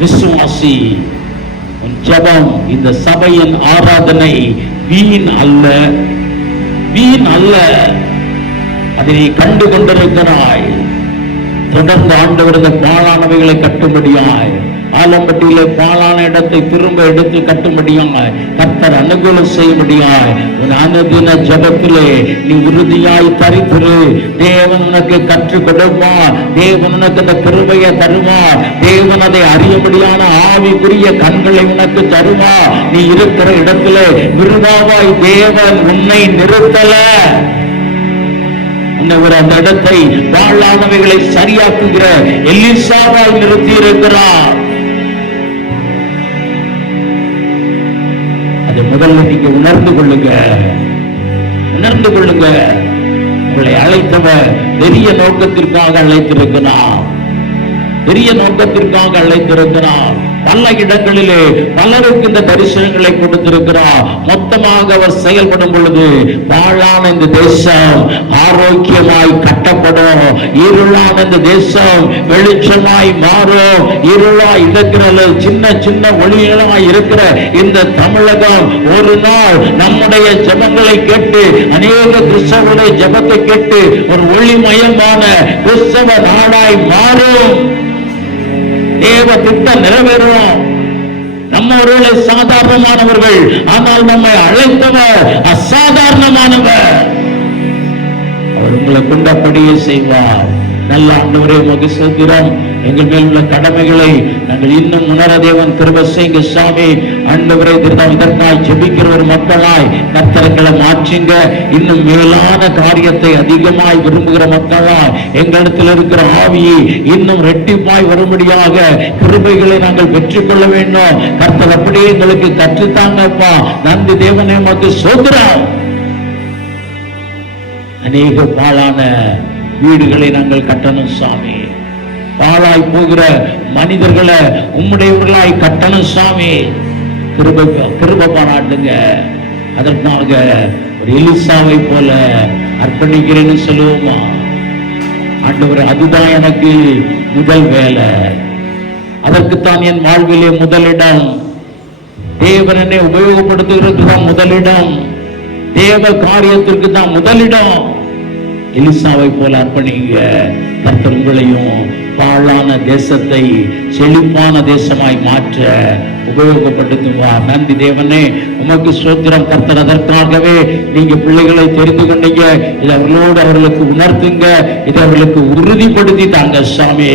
விசுவாசி, உன் ஜெபம், இந்த சபையின் ஆராதனை வீண் அல்ல, வீண் அல்ல. அதை நீ கண்டு கொண்டிருக்கிறாய். தொடர்ந்து ஆண்டவர் இந்த பாழானவைகளை கட்டும்படியாய், ஆலம்பட்டியிலே பாழான இடத்தை திரும்ப எடுத்து கட்டும்படியாய் கர்த்தர் அனுகூலம் செய்யும்படியாய் உன் அனுதின ஜெபத்திலே நீ உறுதியாய் தரித்திரு. தேவன் உனக்கு கற்றுக் கொடுப்பா, தேவன் உனக்கு அந்த கிருபையை தருவா, தேவன் அதை அறியும்படியான ஆவிக்குரிய கண்களை உனக்கு தருவா. நீ இருக்கிற இடத்திலே விருதாவாய் தேவன் உன்னை நிறுத்தல. அந்த இடத்தை வாழானவைகளை சரியாக்குகிற எலிசாவாய் நிறுத்தி இருக்கிறார். அதை முதல்ல நீங்க உணர்ந்து கொள்ளுங்க, உணர்ந்து கொள்ளுங்க. உங்களை அழைத்தவர் பெரிய நோக்கத்திற்காக அழைத்திருக்கிறார், பெரிய நோக்கத்திற்காக அழைத்திருக்கிறார். பல இடங்களிலே பலருக்கு இந்த தரிசனங்களை கொடுத்திருக்கிறார். மொத்தமாக அவர் செயல்படும் பொழுது வாழான இந்த தேசம் ஆரோக்கியமாய் கட்டப்படும், இருளான இந்த தேசம் வெளிச்சமாய் மாறும். இருளாய் இருக்கிற சின்ன சின்ன ஒளிகளாய் இருக்கிற இந்த தமிழகம் ஒரு நாள் நம்முடைய ஜெபங்களை கேட்டு, அநேக கிறிஸ்தவருடைய ஜெபத்தை கேட்டு ஒரு ஒளிமயமான கிறிஸ்தவ நாடாய் மாறும். தேவ திட்டம் நிறைவேறும். நம்ம ஒருவேளை சாதாரணமானவர்கள், ஆனால் நம்மை அழைத்தவர் அசாதாரணமானவர். அவர் உங்களை கொண்டு அப்படியே செய்வார். நல்ல ஆண்டவரே, உமக்கு ஸ்தோத்திரம். எங்கள் மேல் உள்ள கடமைகளை நாங்கள் இன்னும் உணர தேவன் கிருபை செய்யுங்க சாமி. ஆண்டவரே, இதற்காய் ஜெபிக்கிற ஒரு மக்களாய் கர்த்தர்களை மாற்றுங்க. இன்னும் மேலான காரியத்தை அதிகமாய் விரும்புகிற மக்களாய் எங்களிடத்தில் இருக்கிற ஆவியை இன்னும் ரெட்டிப்பாய் வரும்படியாக கிருபைகளை நாங்கள் பெற்றுக்கொள்ள வேண்டும். கர்த்தர் அப்படியே எங்களுக்கு கற்றுத்தாங்கப்பா. நன்றி தேவனே, உமக்கு ஸ்தோத்திரம். அநேக பாழான வீடுகளை நாங்கள் கட்டணும் சாமி. பாழாய் போகிற மனிதர்களை உம்முடையவர்களாய் கட்டணும் சாமி. கிருபை பாராட்டுங்க. அதற்காக ஒரு எலிசாவை போல அர்ப்பணிக்கிறேன்னு சொல்லுவோமா? ஆண்டவர், அதுதான் எனக்கு முதல் வேலை, அதற்குத்தான் என் வாழ்விலே முதலிடம். தேவன் என்னை உபயோகப்படுத்துகிறதுக்கு தான் முதலிடம், தேவ காரியத்திற்கு தான் முதலிடம். எலிசாவை போல அர்ப்பணிங்க. கர்த்தர் உங்களையும் பாழான தேசத்தை செழிப்பான தேசமாய் மாற்ற உபயோகப்படுத்துவார். நன்றி தேவனே, உமக்கு ஸ்தோத்திரம். கர்த்தர் அதற்காகவே நீங்க பிள்ளைகளை தெரிந்து கொண்டீங்க. இதை அவர்களோடு அவர்களுக்கு உணர்த்துங்க, இதை அவர்களுக்கு உறுதிப்படுத்தி தாங்க சாமி.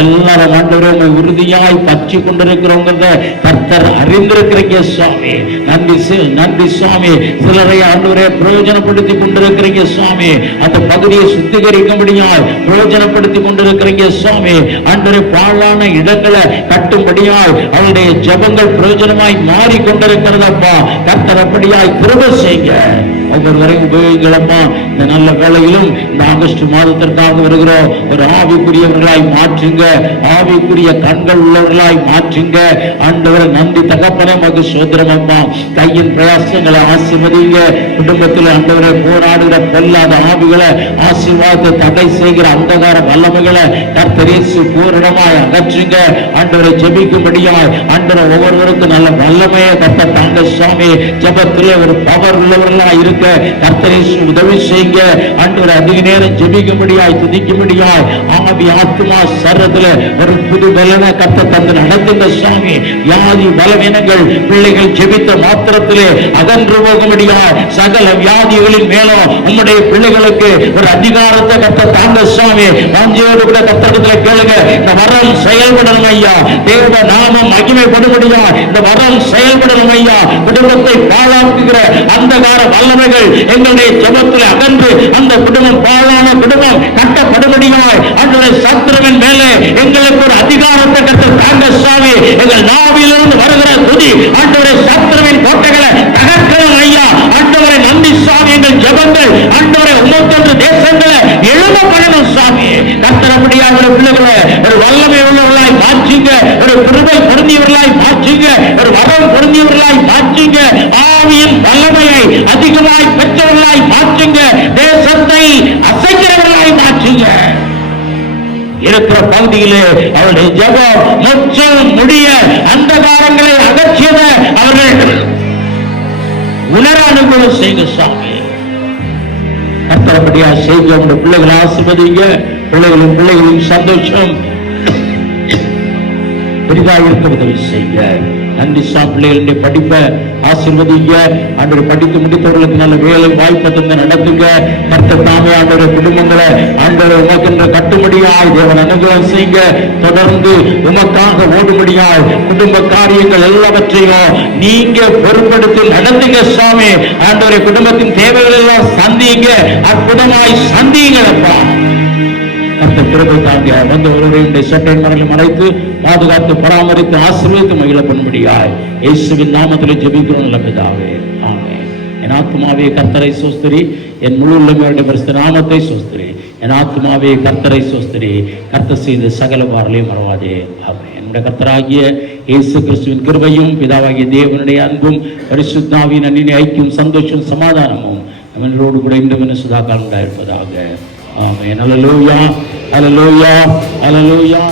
எல்லாரும் ஆண்டவரே உறுதியாய் பற்றி கொண்டிருக்கிறவங்க கர்த்தர் அறிந்திருக்கிறீங்க சுவாமி. நன்றி நன்றி சுவாமி. சிலரை ஆண்டவரே பிரயோஜனப்படுத்தி கொண்டிருக்கிறீங்க சுவாமி. அந்த பகுதியை சுத்திகரிக்க முடியாது பிரயோஜனப்படுத்தி கொண்டிருக்கிறீங்க சுவாமி. ஆண்டவரே, பாழான இடங்களை கட்டும்படியாய் அவருடைய ஜெபங்கள் பிரயோஜனமாய் மாறி கொண்டிருக்கிறதப்பா. கர்த்தர் அப்படியாய் கிருபை செய்யுங்க. ஒவ்வொருவரையும் உபயோகிங்களப்பா. இந்த நல்ல வேளையிலும் இந்த ஆகஸ்ட் மாதத்திற்காக வருகிறோம். ஒரு ஆவிக்குரியவர்களாய் மாற்றுங்க, ஆவிக்குரிய கண்கள் உள்ளவர்களாய் மாற்றுங்க. ஆண்டவரை நன்றி தகப்பனே, மகு சோதரமப்பா. கையின் பிரயாசங்களை ஆசீர்வதிங்க. குடும்பத்தில் ஆண்டவரை போராடுகிற பொல்லாத ஆவிகளை ஆசீர்வாதத்தை தடை செய்கிற அந்தகார வல்லமைகளை கர்த்தரேசு பூரணமாய் அகற்றுங்க. ஆண்டவரை ஜெபிக்கும்படியாய் ஆண்டவரை ஒவ்வொருவருக்கும் நல்ல வல்லமையை கர்த்தர் தாங்க சுவாமி. ஜெபத்திலே ஒரு பவர் உள்ளவர்களாய் இருக்க கர்த்தரேசு உதவி செய்யுங்க. ஆண்டவரை அதிக நேரம் ஜெபிக்கும்படியாய் துதிக்கும்படியாய் ஆவி ஆத்மா சரத்துல ஒரு புது பலனை கர்த்தர் தந்து நடத்துங்க சுவாமி. வியாதி பலவீனங்கள் பிள்ளைகள் ஜெபித்த மாத்திரத்திலே அகன்று போகும்படியாய் சகல வியாதிகளின் மேலும் உம்முடைய பிள்ளைகளுக்கு ஒரு அதிகாரத்தை கர்த்தர் தாங்க சுவாமி. வாஞ்சியோடு கூட கர்த்தரிடத்துல கேளுங்க. இந்த வரம் செயல்படணும் ஐயா. தேவ நாமம் மகிமைப்படும்படியா இந்த வரம் செயல்படணும் ஐயா. குடும்பத்தை பாழாக்குகிற அந்தகார வல்லமைகள் எங்களுடைய ஜெபத்தில் அகன்று அந்த குடும்பம் பாழான குடும்பம் கட்டப்படும்படியாய் ஆண்டவரே சத்துருவின் மேலே எங்களுக்கு ஒரு அதிகாரத்தை கர்த்தர் தாங்க சுவாமி. எங்கள் நாவிலிருந்து வருகிற துதி ஆண்டவரே சத்துருவின் கோட்டைகளை தகர்க்கணும் ஐயா. ஆண்டவரை நன்றி சுவாமி. எங்கள் ஜெபங்கள் ஆண்டவரை 91 தேசங்களை எழுதப்படணும் சுவாமி. கர்த்தர் அப்படியாக பிள்ளைகளை ஒரு வல்லமை உள்ளவர்களாய் மாற்றுங்க, ஒரு கிருபை பொருந்தியவர்களாய் மாற்றுங்க, ஒரு வரம் பொருந்தியவர்களாய் மாற்றுங்க. ஆவியின் வல்லமையை அதிகமாய் பெற்றவர்களாய் மாற்றுங்க. தேசத்தை அசைக்கிறவர்களாய் மாற்றுங்க. இருக்கிற பகுதியிலே அவருடைய ஜெபம் முற்றும் முடிய அந்தகாரங்களை அகற்றியத அவர்கள் உணர அனுபவம் செய்ய சாமி. கர்த்தரபடியா செய்ய உங்களுடைய பிள்ளைகளை ஆசீர்வதிங்க. பிள்ளைகளின் சந்தோஷம் பெரிதாக இருக்க உதவி செய்ய. நன்றி பிள்ளைகளுடைய படிப்பை ஆசீர்வதிங்க. ஆண்டவர் படித்து முடித்தவர்களுக்கு நல்ல வேலை வாய்ப்பை தந்து நடத்துங்க. கர்த்தர் தாமே ஆண்டவருடைய குடும்பங்களை ஆண்டவர் உமக்கென்ற கட்டுமடியாய் தேவன் அனுகிரகம் செய்யுங்க. தொடர்ந்து உமக்காக ஓடும்படியாய் குடும்ப காரியங்கள் எல்லாவற்றையும் நீங்க பொறுப்படுத்தி நடத்துங்க சாமி. ஆண்டவருடைய குடும்பத்தின் தேவைகள் எல்லாம் சந்திங்க, அற்புதமாய் சந்திங்களப்பா. கர்த்தர் கிருபை தாங்க வந்து ஒருவருடைய சட்டை மரங்களை மறைத்து பாதுகாத்து பராமரித்து ஆசீர்வதித்து மகிழ பண்ணும்படியாய் இயேசுவின் நாமத்தில் ஜெபிக்கிறோம் நல்ல பிதாவே, ஆமென். என் ஆத்துமாவே கர்த்தரை சோஸ்திரி, என் முழு உள்ளமையுடைய பரிசுத்த நாமத்தை சோஸ்திரி. என் ஆத்துமாவே கர்த்தரை சோஸ்திரி, கர்த்தர் செய்த சகல வாரலையும் மறவாதே, ஆமென். என்னுடைய கர்த்தராகிய இயேசு கிறிஸ்துவின் கிருபையும் பிதாவாகிய தேவனுடைய அன்பும் பரிசுத்தாவின் அன்பின் ஐக்கியம் சந்தோஷம் சமாதானமும் நம்மளோடு கூட இன்றும் சதா காலம் உண்டாயிருப்பதாக, ஆமென். அல்லேலூயா, அல்லேலூயா, அல்லேலூயா.